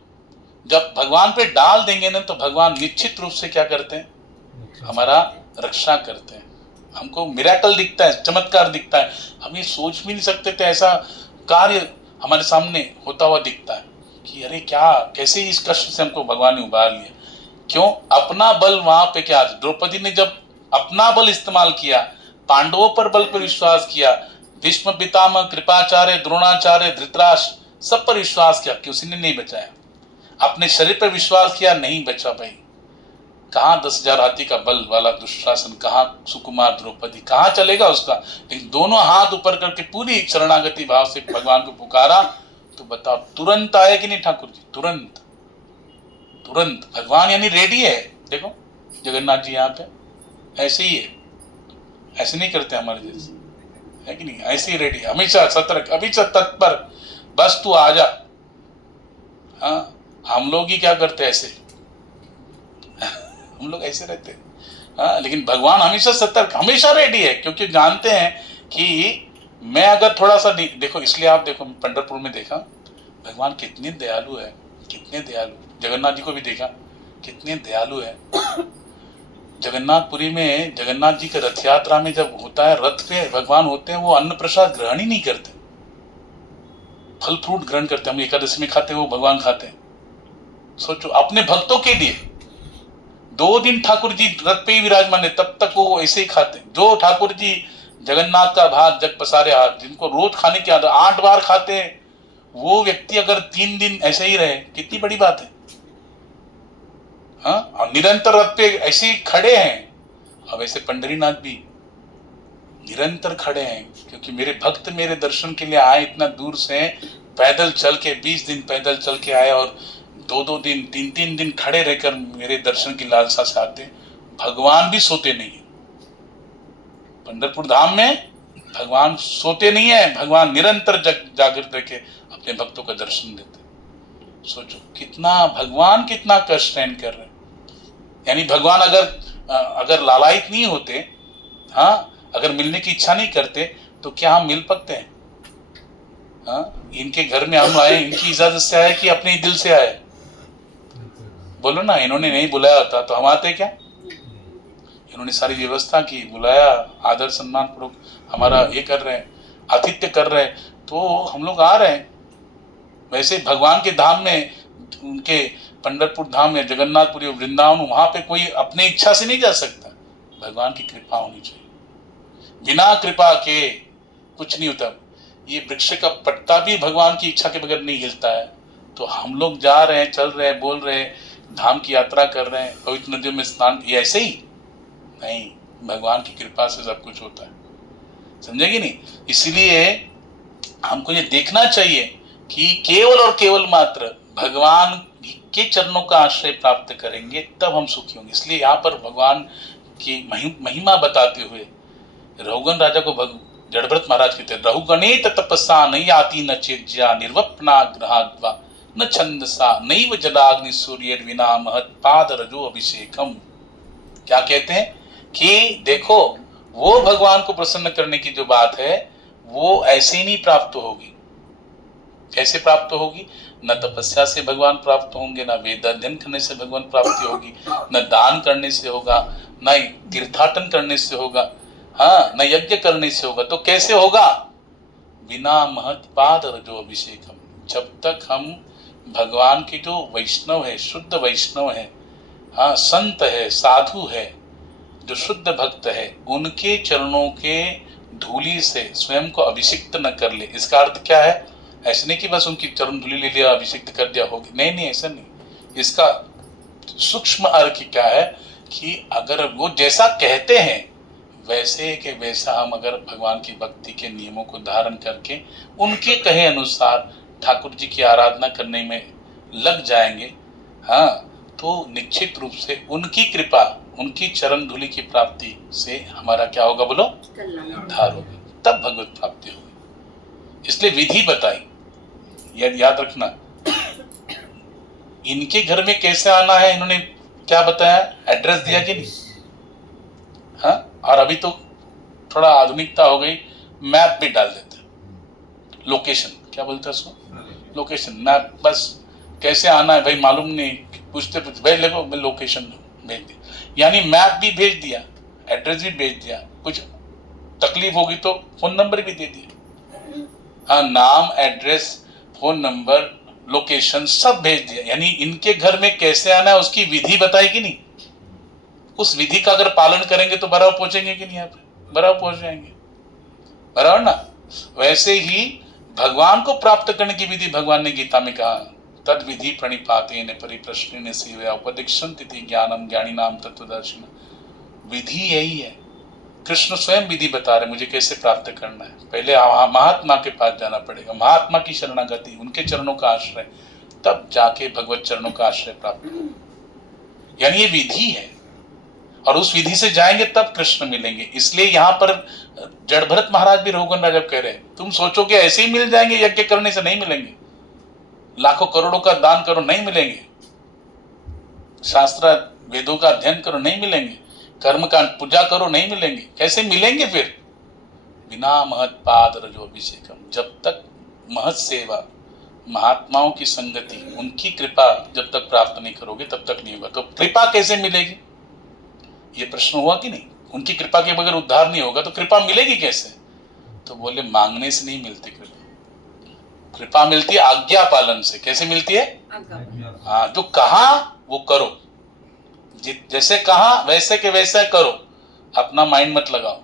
जब भगवान पे डाल देंगे ना तो भगवान निश्चित रूप से क्या करते हैं? हमारा रक्षा करते हैं। हमको मिरेकल दिखता है, चमत्कार दिखता है, हम ये सोच भी नहीं सकते थे ऐसा कार्य हमारे सामने होता हुआ दिखता है कि अरे क्या, कैसे इस कष्ट से हमको भगवान ने उबार लिया। क्यों? अपना बल वहां पे क्या, द्रौपदी ने जब अपना बल इस्तेमाल किया, पांडवों पर बल पर विश्वास किया, भीष्म पितामह, कृपाचार्य, द्रोणाचार्य, धृतराष्ट्र सब पर विश्वास किया, किसी ने नहीं बचाया। अपने शरीर पर विश्वास किया, नहीं बचा भाई। कहाँ 10,000 हाथी का बल वाला दुशासन, कहाँ सुकुमार द्रौपदी, कहाँ चलेगा उसका? लेकिन दोनों हाथ ऊपर करके पूरी शरणागति भाव से भगवान को पुकारा, तो बताओ तुरंत आए कि नहीं ठाकुर जी? तुरंत तुरंत। भगवान यानी रेडी है। देखो जगन्नाथ जी यहाँ पे ऐसे ही है, ऐसे नहीं करते हमारे जैसे, है कि नहीं? ऐसे ही रेडी, हमेशा सतर्क, हमेशा तत्पर, बस तू आ जा। हाँ, हम लोग ही क्या करते हैं ऐसे हम लोग ऐसे रहते हैं। हाँ, लेकिन भगवान हमेशा सतर्क, हमेशा रेडी है, क्योंकि जानते हैं कि मैं अगर थोड़ा सा देखो, इसलिए आप देखो पंढरपुर में देखा भगवान कितने दयालु है, कितने दयालु। जगन्नाथ जी को भी देखा कितने दयालु है। जगन्नाथपुरी में जगन्नाथ जी के रथ यात्रा में जब होता है, रथ पे भगवान होते हैं, वो अन्न प्रसाद ग्रहण ही नहीं करते, फल फ्रूट ग्रहण करते। हम एकादशी में खाते, वो भगवान खाते हैं। सोचो, अपने भक्तों के लिए 2 दिन ठाकुर जी रथ पे ही विराजमान है, तब तक वो ऐसे ही खाते हैं। जो ठाकुर जी जगन्नाथ का भात जग पसारे हाथ, जिनको रोज खाने की आदत, 8 बार खाते हैं, वो व्यक्ति अगर 3 दिन ऐसे ही रहे, कितनी बड़ी बात है। हाँ, और निरंतर रथ पे ऐसे ही खड़े हैं। अब ऐसे पंढरीनाथ भी निरंतर खड़े हैं, क्योंकि मेरे भक्त मेरे दर्शन के लिए आए, इतना दूर से पैदल चल के, 20 दिन पैदल चल के आए, और 2-2 दिन 3-3 दिन खड़े रहकर मेरे दर्शन की लालसा से आते। भगवान भी सोते नहीं है पंढरपुर धाम में, भगवान सोते नहीं है, भगवान निरंतर जागृत रह के अपने भक्तों का दर्शन देते। सोचो कितना भगवान कितना कष्ट सहन कर रहे हैं। यानी भगवान अगर लालायित नहीं होते, हाँ, अगर मिलने की इच्छा नहीं करते, तो क्या हम मिल पाते हैं? हाँ, इनके घर में हम आए, इनकी इजाजत से आए कि अपने दिल से आए? बोलो ना, इन्होंने नहीं बुलाया होता तो हम आते क्या? इन्होंने सारी व्यवस्था की, बुलाया, आदर सम्मान पूर्वक हमारा ये कर रहे हैं, आतिथ्य कर रहे हैं, तो हम लोग आ रहे हैं। वैसे भगवान के धाम में, उनके पंढरपुर धाम में, जगन्नाथपुरी, वृंदावन, वहां पे कोई अपनी इच्छा से नहीं जा सकता, भगवान की कृपा होनी चाहिए। बिना कृपा के कुछ नहीं होता। ये वृक्ष का पत्ता भी भगवान की इच्छा के बगैर नहीं हिलता है। तो हम लोग जा रहे हैं, चल रहे हैं, बोल रहे हैं, धाम की यात्रा कर रहे हैं, पवित्र नदियों में स्नान, ये ऐसे ही नहीं, भगवान की कृपा से सब कुछ होता है। समझेगी नहीं? इसलिए हमको ये देखना चाहिए कि केवल और केवल मात्र भगवान के चरणों का आश्रय प्राप्त करेंगे, तब हम सुखी होंगे। इसलिए यहाँ पर भगवान की महिमा बताते हुए रघुगण राजा को जड़भरत महाराज कहते हैं, रघुगणेत तपस्या नहीं आती न चेज्या निर्वप्नाग्रहाद्वा न छंदसा नैव जलाग्नि सूर्य विना महत पाद रजो अभिषेकम। क्या कहते हैं कि देखो, वो भगवान को प्रसन्न करने की जो बात है, वो ऐसे ही नहीं प्राप्त होगी। कैसे प्राप्त होगी? न तपस्या से भगवान प्राप्त होंगे, न वेद अध्ययन करने से भगवान प्राप्ति होगी, न दान करने से होगा, न तीर्थाटन करने से होगा, हाँ, न यज्ञ करने से होगा। तो कैसे होगा? बिना महत पाद रजो अभिषेकम। जब तक हम भगवान के जो वैष्णव है, शुद्ध वैष्णव है, हाँ, संत है, साधु है, जो शुद्ध भक्त है, उनके चरणों के धूली से स्वयं को अभिषिक्त न कर ले। इसका अर्थ क्या है? ऐसे नहीं कि बस उनकी चरण धूली ले लिया, अभिषिक्त कर दिया, होगी, नहीं नहीं, ऐसा नहीं। इसका सूक्ष्म अर्थ क्या है कि अगर वो जैसा कहते हैं वैसे के वैसा हम अगर भगवान की भक्ति के नियमों को धारण करके उनके कहे अनुसार ठाकुर जी की आराधना करने में लग जाएंगे, हाँ, तो निश्चित रूप से उनकी कृपा, उनकी चरण धूलि की प्राप्ति से हमारा क्या होगा बोलो, उद्धार होगा, तब भगवत प्राप्ति होगी। इसलिए विधि बताई, याद रखना। इनके घर में कैसे आना है इन्होंने क्या बताया, एड्रेस दिया कि नहीं, हाँ। और अभी तो थोड़ा आधुनिकता हो गई, मैप भी डाल देते, लोकेशन, क्या बोलते हैं उसको, लोकेशन मैप, बस कैसे आना है भाई मालूम नहीं, पूछते भाई देखो मैं लोकेशन भेज दिया, यानी मैप भी भेज दिया, एड्रेस भी भेज दिया, कुछ तकलीफ होगी तो फोन नंबर भी दे दिया, हाँ, नाम, एड्रेस, फोन नंबर, लोकेशन सब भेज दिया। यानी इनके घर में कैसे आना है उसकी विधि बताई कि नहीं, उस विधि का अगर पालन करेंगे तो बराबर पहुंचेंगे कि नहीं, यहाँ पे बराबर पहुंच जाएंगे, बराबर ना। वैसे ही भगवान को प्राप्त करने की विधि भगवान ने गीता में कहा, तद विधि प्रणिपातेन परिप्रश्नेन सेवया उपदिक्षन्ति ते ज्ञानम ज्ञानिनाम तत्वदर्शिनः। विधि यही है, कृष्ण स्वयं विधि बता रहे मुझे कैसे प्राप्त करना है। पहले महात्मा के पास जाना पड़ेगा, महात्मा की शरणागति, उनके चरणों का आश्रय, तब जाके भगवत चरणों का आश्रय प्राप्त होगा। यानी ये विधि है, और उस विधि से जाएंगे तब कृष्ण मिलेंगे। इसलिए यहाँ पर जड़ भरत महाराज भी रघुगण राजा कह रहे हैं, तुम सोचोगे ऐसे ही मिल जाएंगे, यज्ञ करने से नहीं मिलेंगे, लाखों करोड़ों का दान करो नहीं मिलेंगे, शास्त्र वेदों का अध्ययन करो नहीं मिलेंगे, कर्म का पूजा करो नहीं मिलेंगे। कैसे मिलेंगे फिर, बिना महत पाद रजोभिषेकम, जब तक महत सेवा, महात्माओं की संगति, उनकी कृपा जब तक प्राप्त नहीं करोगे तब तक नहीं होगा। तो कृपा कैसे मिलेगी, ये प्रश्न हुआ कि नहीं। उनकी कृपा के बगैर उद्धार नहीं होगा तो कृपा मिलेगी कैसे, तो बोले मांगने से नहीं मिलती कृपा, कृपा मिलती है आज्ञा पालन से। कैसे मिलती है, हाँ, जो कहा वो करो, जैसे कहा वैसे के वैसा करो, अपना माइंड मत लगाओ।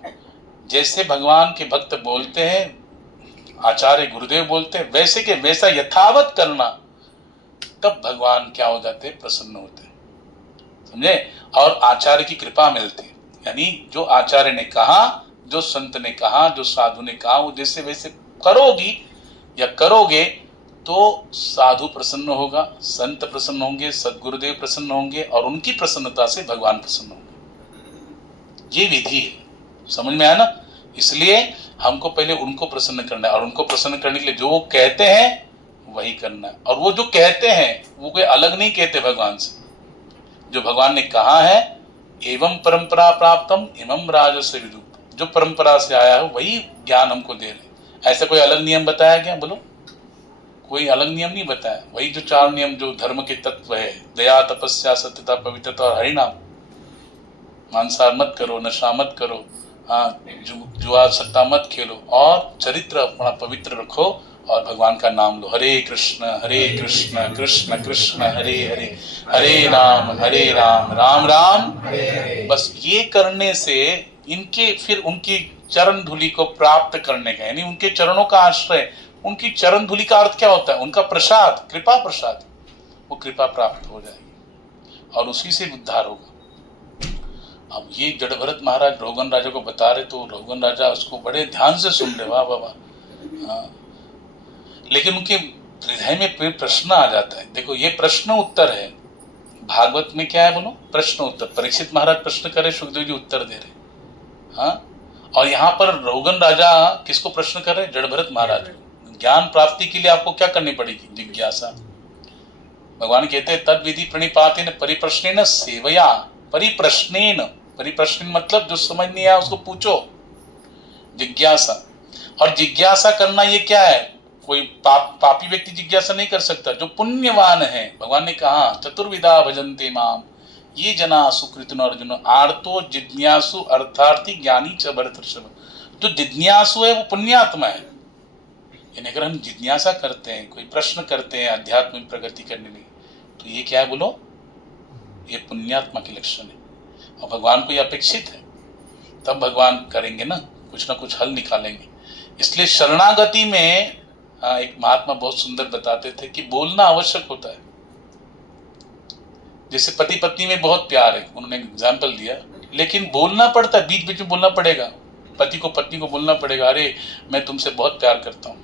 जैसे भगवान के भक्त बोलते हैं, आचार्य गुरुदेव बोलते हैं, वैसे के वैसा यथावत करना, तब भगवान क्या हो जाते, प्रसन्न होते, समझे। और आचार्य की कृपा मिलती है, यानी जो आचार्य ने कहा, जो संत ने कहा, जो साधु ने कहा, वो जैसे वैसे करोगी या करोगे तो साधु प्रसन्न होगा, संत प्रसन्न होंगे, सद्गुरुदेव प्रसन्न होंगे, और उनकी प्रसन्नता से भगवान प्रसन्न होंगे। ये विधि है, समझ में आया ना। इसलिए हमको पहले उनको प्रसन्न करना है, और उनको प्रसन्न करने के लिए जो वो कहते हैं वही करना है। और वो जो कहते हैं वो कोई अलग नहीं कहते भगवान से, जो भगवान ने कहा है, एवं परंपरा प्राप्तम इमं राजस्य विदुः, जो परंपरा से आया है वही ज्ञान हमको दे रहे। ऐसा कोई अलग नियम बताया गया, बोलो, कोई अलग नियम नहीं बताया। वही जो 4 नियम जो धर्म के तत्व है, दया, तपस्या, सत्यता, पवित्रता और हरिनाम। मांसाहार मत करो, नशा मत करो, हाँ, जुआ सट्टा मत खेलो, और चरित्र अपना पवित्र रखो, और भगवान का नाम लो। हरे कृष्ण कृष्ण कृष्ण हरे हरे, हरे राम राम राम हरे। बस ये करने से इनके फिर उनकी चरण धूलि को प्राप्त करने का, यानी उनके चरणों का आश्रय, उनकी चरण धूलि का अर्थ क्या होता है, उनका प्रसाद, कृपा प्रसाद, वो कृपा प्राप्त हो जाएगी और उसी से उद्धार होगा। अब ये जड़ भरत महाराज रघुगण राजा को बता रहे, तो रघुगण राजा उसको बड़े ध्यान से सुन रहे, वाह वाह वाह, हाँ। लेकिन उनके हृदय में फिर प्रश्न आ जाता है। देखो ये प्रश्न उत्तर है, भागवत में क्या है बोलो, प्रश्न उत्तर। परीक्षित महाराज प्रश्न करे, सुखदेव जी उत्तर दे रहे, हाँ। और यहाँ पर रघुगण राजा किसको प्रश्न कर रहे, जड़ भरत महाराज। ज्ञान प्राप्ति के लिए आपको क्या करनी पड़ेगी, जिज्ञासा। भगवान कहते हैं तद विधि प्रणिपातेन परिप्रश्नेन सेवया, परिप्रश्नेन, परिप्रश्न मतलब जो समझ नहीं आया उसको पूछो, जिज्ञासा। और जिज्ञासा करना ये क्या है, कोई पापी व्यक्ति जिज्ञासा नहीं कर सकता, जो पुण्यवान है। भगवान ने कहा चतुर्विधा भजन्ते माम ये जना सुकृतिनो अर्जुन आर्तो जिज्ञासु अर्थार्थी ज्ञानी च भरतर्षभ। जो जिज्ञासु है वो पुण्यात्मा है। यानी अगर हम जिज्ञासा करते हैं, कोई प्रश्न करते हैं आध्यात्मिक प्रगति करने में, तो ये क्या है बोलो, ये पुण्यात्मा के लक्षण है। और भगवान को ये अपेक्षित है, तब भगवान करेंगे ना कुछ हल निकालेंगे। इसलिए शरणागति में एक महात्मा बहुत सुंदर बताते थे कि बोलना आवश्यक होता है। जैसे पति पत्नी में बहुत प्यार है, उन्होंने एग्जाम्पल दिया लेकिन बोलना पड़ता है, बीच बीच में बोलना पड़ेगा, पति को पत्नी को बोलना पड़ेगा, अरे मैं तुमसे बहुत प्यार करता हूँ,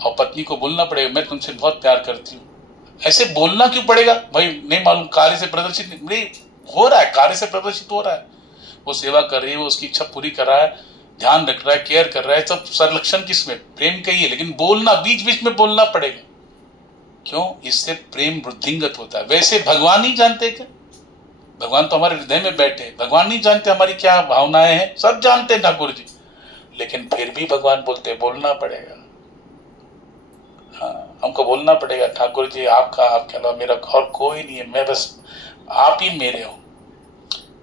और पत्नी को बोलना पड़ेगा मैं तुमसे बहुत प्यार करती हूँ। ऐसे बोलना क्यों पड़ेगा भाई? नहीं मालूम, कार्य से प्रदर्शित नहीं हो रहा है, कार्य से प्रदर्शित हो रहा है, वो सेवा कर रही है, वो उसकी इच्छा पूरी कर रहा है, ध्यान रख रहा है, केयर कर रहा है, सब संरक्षण किसमें? प्रेम का ही है। लेकिन बोलना, बीच बीच में बोलना पड़ेगा, क्यों? इससे प्रेम वृद्धिंगत होता है। वैसे भगवान नहीं जानते क्या? भगवान तो हमारे हृदय में बैठे, भगवान नहीं जानते हमारी क्या भावनाएं हैं? सब जानते हैं ठाकुर जी, लेकिन फिर भी भगवान बोलते बोलना पड़ेगा। हाँ, हमको बोलना पड़ेगा, ठाकुर जी आपका, आपके अलावा मेरा और कोई नहीं है, मैं बस आप ही मेरे हो,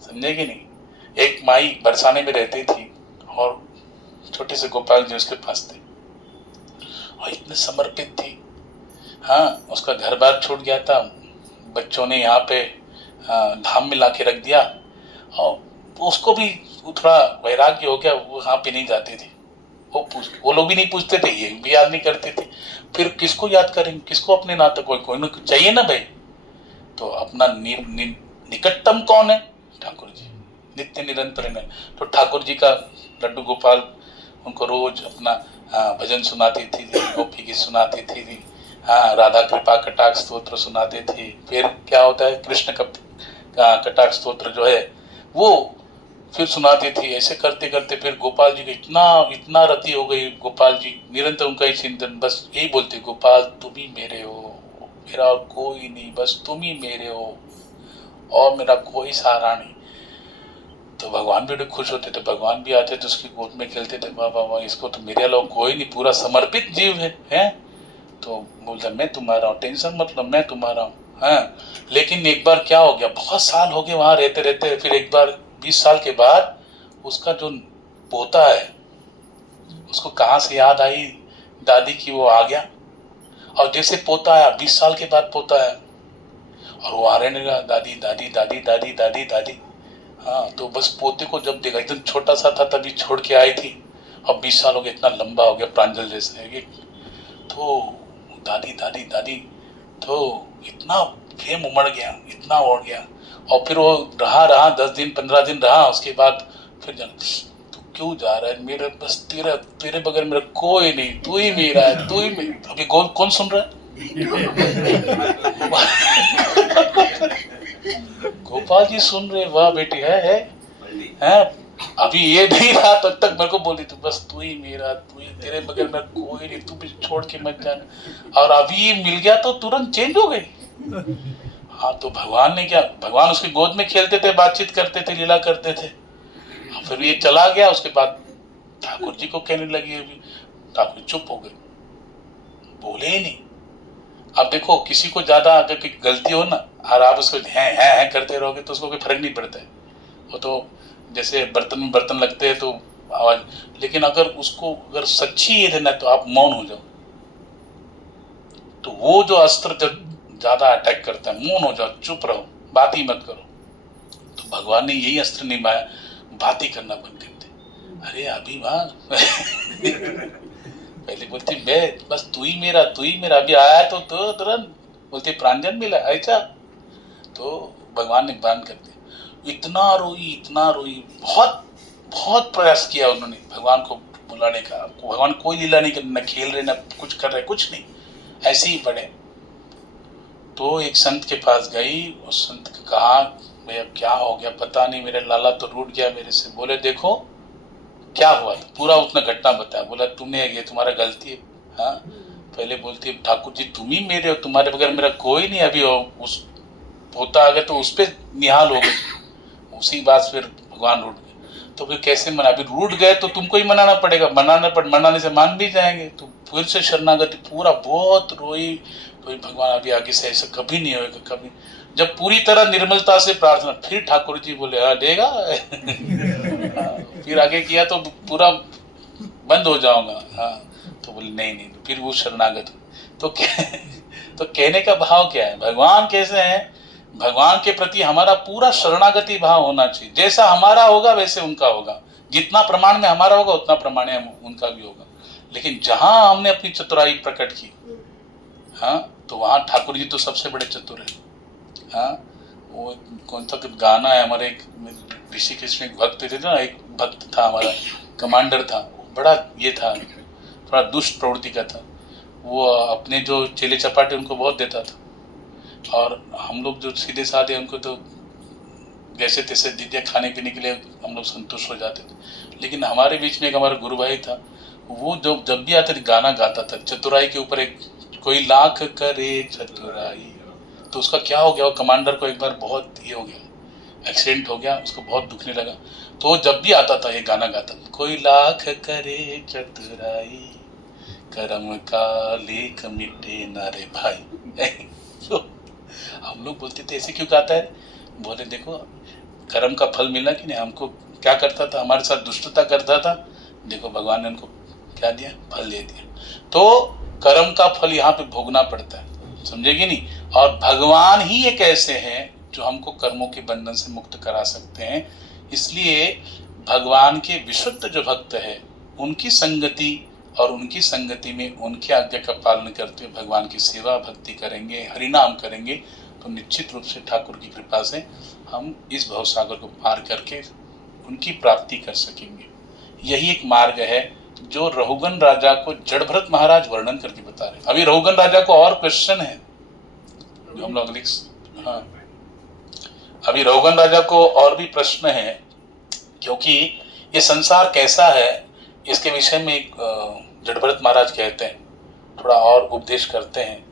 समझे कि नहीं? एक माई बरसाने में रहती थी और छोटे से गोपाल जी उसके पास थे और इतने समर्पित थी। हाँ, उसका घर बार छूट गया था, बच्चों ने यहाँ पे धाम में ला के रख दिया, और उसको भी थोड़ा वैराग्य हो गया, वो वहाँ पे नहीं जाती थी, वो लोग भी नहीं पूछते थे, ये भी याद नहीं करते थे। फिर किसको याद करेंगे, किसको अपने नाते, कोई ना चाहिए ना भाई। तो अपना निकटतम कौन है? ठाकुर जी, नित्य निरंतर है। तो ठाकुर जी का लड्डू गोपाल उनको रोज अपना भजन सुनाती थी, गोपी की सुनाती थी, हाँ, राधा कृपा कटाक्ष स्तोत्र सुनाते थे। फिर क्या होता है, कृष्ण का कटाक्ष स्तोत्र जो है वो फिर सुनाती थी। ऐसे करते करते फिर गोपाल जी को इतना रति हो गई, गोपाल जी निरंतर उनका ही चिंतन, बस यही बोलते, गोपाल तुम ही मेरे हो, मेरा और कोई नहीं, बस तुम ही मेरे हो और मेरा कोई सहारा नहीं। तो भगवान भी बड़े खुश होते थे, भगवान भी आते थे उसकी गोद में खेलते थे, वाह वाह वाह, इसको तो मेरे अलावा कोई नहीं, पूरा समर्पित जीव है? तो बोलता मैं तुम्हारा हूँ, टेंशन मतलब, मैं तुम्हारा हूँ। हाँ, लेकिन एक बार क्या हो गया, बहुत साल हो गए वहां रहते रहते, फिर एक बार 20 साल के बाद उसका जो पोता है उसको कहाँ से याद आई दादी की, वो आ गया, और जैसे पोता आया, 20 साल के बाद पोता आया, और वो आ रहने लगा, दादी दादी दादी दादी दादी दादी। हाँ, तो बस पोते को जब देखा, एकदम छोटा सा था तभी छोड़ के आई थी, अब 20 साल हो गए, इतना लंबा हो गया, प्रांजल जैसे है, तो दादी दादी दादी, तो इतना प्रेम उमड़ गया, इतना उड़ गया। और फिर वो रहा 10 दिन 15 दिन रहा, उसके बाद फिर तू क्यों जा रहा है, मेरे बस तेरे बगैर मेरा कोई नहीं, तू ही मेरा है, तू ही मेरा। अभी कौन सुन रहा है? गोपाल जी सुन रहे, वाह बेटी है। अभी ये नहीं रहा तब तक मेरे को बोली, तू बस तू ही मेरा, तू ही, तेरे बगैर मेरा कोई नहीं, तू भी छोड़ के मत जाना। और अभी ये मिल गया तो तुरंत चेंज हो गई। हाँ, तो भगवान ने क्या, भगवान उसकी गोद में खेलते थे, बातचीत करते थे, लीला करते थे। फिर ये चला गया, उसके बाद ठाकुर जी को कहने लगी, अभी ठाकुर चुप हो गए, बोले ही नहीं। अब देखो, किसी को ज्यादा अगर कोई गलती हो ना और आप उसको हैं करते रहोगे तो उसको कोई फर्क नहीं पड़ता है, वो तो जैसे बर्तन में बर्तन लगते हैं तो आवाज। लेकिन अगर सच्ची ये है ना, तो आप मौन हो जाओ, तो वो जो अस्त्र जब ज्यादा अटैक करता है, मौन हो जाओ, चुप रहो, बात ही मत करो। तो भगवान ने यही अस्त्र निभाया, बात ही करना बंद कर दे। अरे अभी वहां पहले बोलती मैं बस तू ही मेरा, अभी आया तो तुरंत बोलते प्रांजल मिला, ऐसा। तो भगवान ने बंद कर दिया। इतना रोई, बहुत बहुत प्रयास किया उन्होंने भगवान को बुलाने का। भगवान कोई लीला नहीं कर, न खेल रहे, न कुछ कर रहे, कुछ नहीं, ऐसे ही पड़े। तो एक संत के पास गई, उस संत ने कहा भैया क्या हो गया, पता नहीं, मेरे लाला तो रूठ गया मेरे से। बोले देखो क्या हुआ था, पूरा उसने घटना बताया। बोला तुमने, ये तुम्हारा गलती है। हाँ, पहले बोलती है ठाकुर जी तुम ही मेरे हो, तुम्हारे बगैर मेरा कोई नहीं। अभी उस पोता आ गया तो उस पर निहाल हो गई, उसी बात फिर भगवान रूठ गए। तो फिर कैसे मना, अभी रूठ गए तो तुमको ही मनाना पड़ेगा, मनाने से मान भी जाएंगे। तो फिर से शरणागति, पूरा बहुत रोई। तो भगवान अभी आगे से ऐसा कभी नहीं होगा, कभी। जब पूरी तरह निर्मलता से प्रार्थना, फिर ठाकुर जी बोले हाँ देगा। फिर आगे किया तो पूरा बंद हो जाऊंगा। हाँ, तो बोले नहीं, फिर वो शरणागत। तो तो कहने का भाव क्या है, भगवान कैसे हैं, भगवान के प्रति हमारा पूरा शरणागति भाव होना चाहिए। जैसा हमारा होगा वैसे उनका होगा, जितना प्रमाण में हमारा होगा उतना प्रमाण में उनका भी होगा। लेकिन जहां हमने अपनी चतुराई प्रकट की, हाँ, तो वहां ठाकुर जी तो सबसे बड़े चतुर है। हाँ, वो कौन सा गाना है हमारे, ऋषि कृष्ण एक भक्त थे ना, एक भक्त था हमारा, कमांडर था, बड़ा ये था, थोड़ा दुष्ट प्रवृत्ति का था। वो अपने जो चेले चपाटे उनको बहुत देता था, और हम लोग जो सीधे साधे उनको तो जैसे तैसे दे दिया खाने पीने के लिए, हम लोग संतुष्ट हो जाते थे। लेकिन हमारे बीच में एक हमारा गुरु भाई था, वो जब भी आता था गाना गाता था चतुराई के ऊपर, एक कोई लाख करे चतुराई। तो उसका क्या हो गया, वो कमांडर को एक बार बहुत ये हो गया, एक्सीडेंट हो गया, उसको बहुत दुखने लगा। तो वो जब भी आता था ये गाना गाता था, कोई लाख करे चतुराई, करम का लेख मिटे ना रे भाई। तो हम लोग बोलते थे ऐसे क्यों गाता है? बोले देखो कर्म का फल मिलना कि नहीं। हमको क्या करता था, हमारे साथ दुष्टता करता था, देखो भगवान ने उनको क्या दिया, फल दे दिया। तो कर्म का फल यहाँ पे भोगना पड़ता है, समझेगी नहीं। और भगवान ही एक ऐसे हैं जो हमको कर्मों के बंधन से मुक्त करा सकते हैं। इसलिए भगवान के विशुद्ध जो भक्त है, उनकी संगति और उनकी संगति में उनके आज्ञा का पालन करते हुए भगवान की सेवा भक्ति करेंगे, हरिनाम करेंगे, तो निश्चित रूप से ठाकुर की कृपा से हम इस भवसागर को पार करके उनकी प्राप्ति कर सकेंगे। यही एक मार्ग है जो रहुगन राजा को जड़भरत महाराज वर्णन करके बता रहे हैं। अभी रहुगन राजा को और क्वेश्चन है जो हम लोग हाँ, अभी रहुगन राजा को और भी प्रश्न है, क्योंकि ये संसार कैसा है इसके विषय में एक जड़भरत महाराज कहते हैं, थोड़ा और उपदेश करते हैं।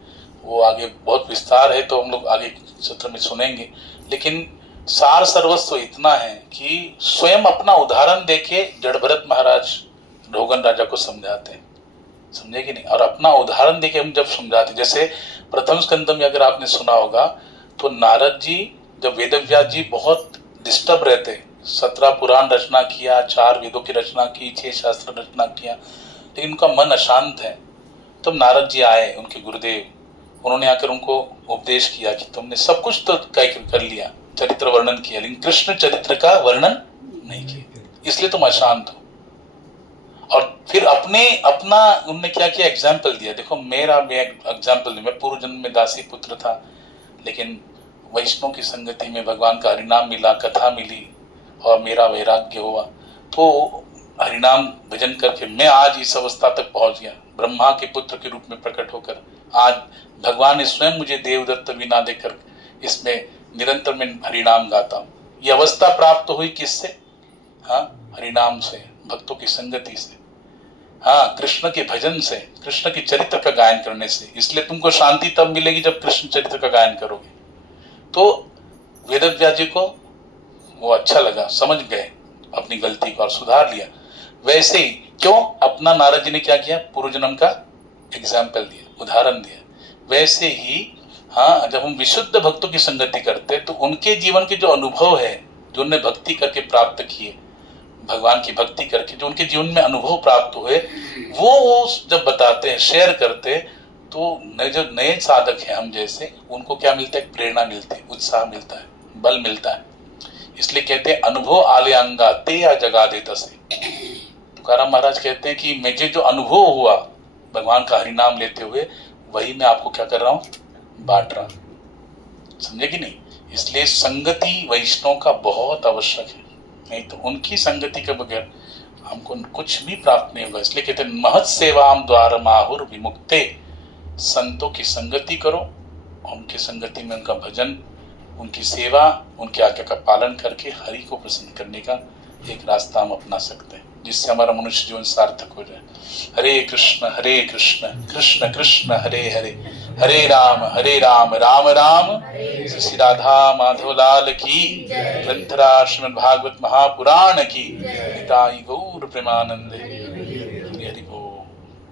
वो आगे बहुत विस्तार है, तो हम लोग आगे सत्र में सुनेंगे। लेकिन सार सर्वस्व इतना है कि स्वयं अपना उदाहरण देके जड़भरत महाराज रहुगन राजा को समझाते हैं, समझे कि नहीं। और अपना उदाहरण देके हम जब समझाते, जैसे प्रथम स्कंद में अगर आपने सुना होगा, तो नारद जी जब वेदव्यास जी बहुत डिस्टर्ब रहते, 17 पुराण रचना किया, 4 वेदों की रचना की, 6 शास्त्र रचना किया, लेकिन उनका मन अशांत है। तब नारद जी आए, उनके गुरुदेव, उन्होंने आकर उनको उपदेश किया कि तुमने सब कुछ तो कर लिया, चरित्र वर्णन किया, लेकिन कृष्ण चरित्र का वर्णन नहीं किया, इसलिए तुम अशांत हो। और फिर अपना उन्होंने क्या किया, एग्जाम्पल दिया। देखो मैं एग्जाम्पल दिया, मैं पूर्व जन्म में दासी पुत्र था, लेकिन वैष्णव की संगति में भगवान का हरिनाम मिला, कथा मिली, और मेरा वैराग्य हुआ। तो हरिनाम भजन करके मैं आज इस अवस्था तक पहुंच गया, ब्रह्मा के पुत्र के रूप में प्रकट होकर। आज भगवान ने स्वयं मुझे देवदत्त वीणा देकर इसमें निरंतर मैं हरिनाम गाता हूँ। ये अवस्था प्राप्त हुई किससे? हाँ, हरिनाम से, भक्तों की संगति से, हाँ, कृष्ण के भजन से, कृष्ण के चरित्र का गायन करने से। इसलिए तुमको शांति तब मिलेगी जब कृष्ण चरित्र का गायन करोगे। तो वेदव्यास जी को वो अच्छा लगा, समझ गए अपनी गलती को और सुधार लिया। वैसे ही क्यों अपना नारद जी ने क्या किया, पूर्व जन्म का एग्जाम्पल दिया, उदाहरण दिया। वैसे ही हाँ, जब हम विशुद्ध भक्तों की संगति करते तो उनके जीवन के जो अनुभव है, जो उन्हें भक्ति करके प्राप्त किए, भगवान की भक्ति करके जो उनके जीवन में अनुभव प्राप्त हुए, वो जब बताते हैं, शेयर करते, तो जो नए साधक हैं हम जैसे, उनको क्या मिलता है, प्रेरणा मिलती है, उत्साह मिलता है, बल मिलता है। इसलिए कहते हैं अनुभव आले अंगा ते या जगा देता से। तुकाराम महाराज कहते हैं कि मुझे जो अनुभव हुआ भगवान का हरिनाम लेते हुए, वही मैं आपको क्या कर रहा हूँ, बांट रहा हूं, समझे कि नहीं। इसलिए संगति वैष्णव का बहुत आवश्यक है, नहीं तो उनकी संगति के बगैर हमको कुछ भी प्राप्त नहीं होगा। इसलिए कहते हैं महत् सेवाम द्वार माहुर विमुक्ते, संतों की संगति करो, उनकी संगति में उनका भजन, उनकी सेवा, उनके आज्ञा का पालन करके हरि को प्रसन्न करने का एक रास्ता हम अपना सकते हैं, जिससे हमारा मनुष्य जीवन सार्थक हो जाए। हरे कृष्ण कृष्ण कृष्ण हरे हरे, हरे राम राम राम श्री राधा माधव लाल की, ग्रंथराज श्रीमद् भागवत महापुराण की, निताई गौर प्रेमानंदे। हरि हरि बोल।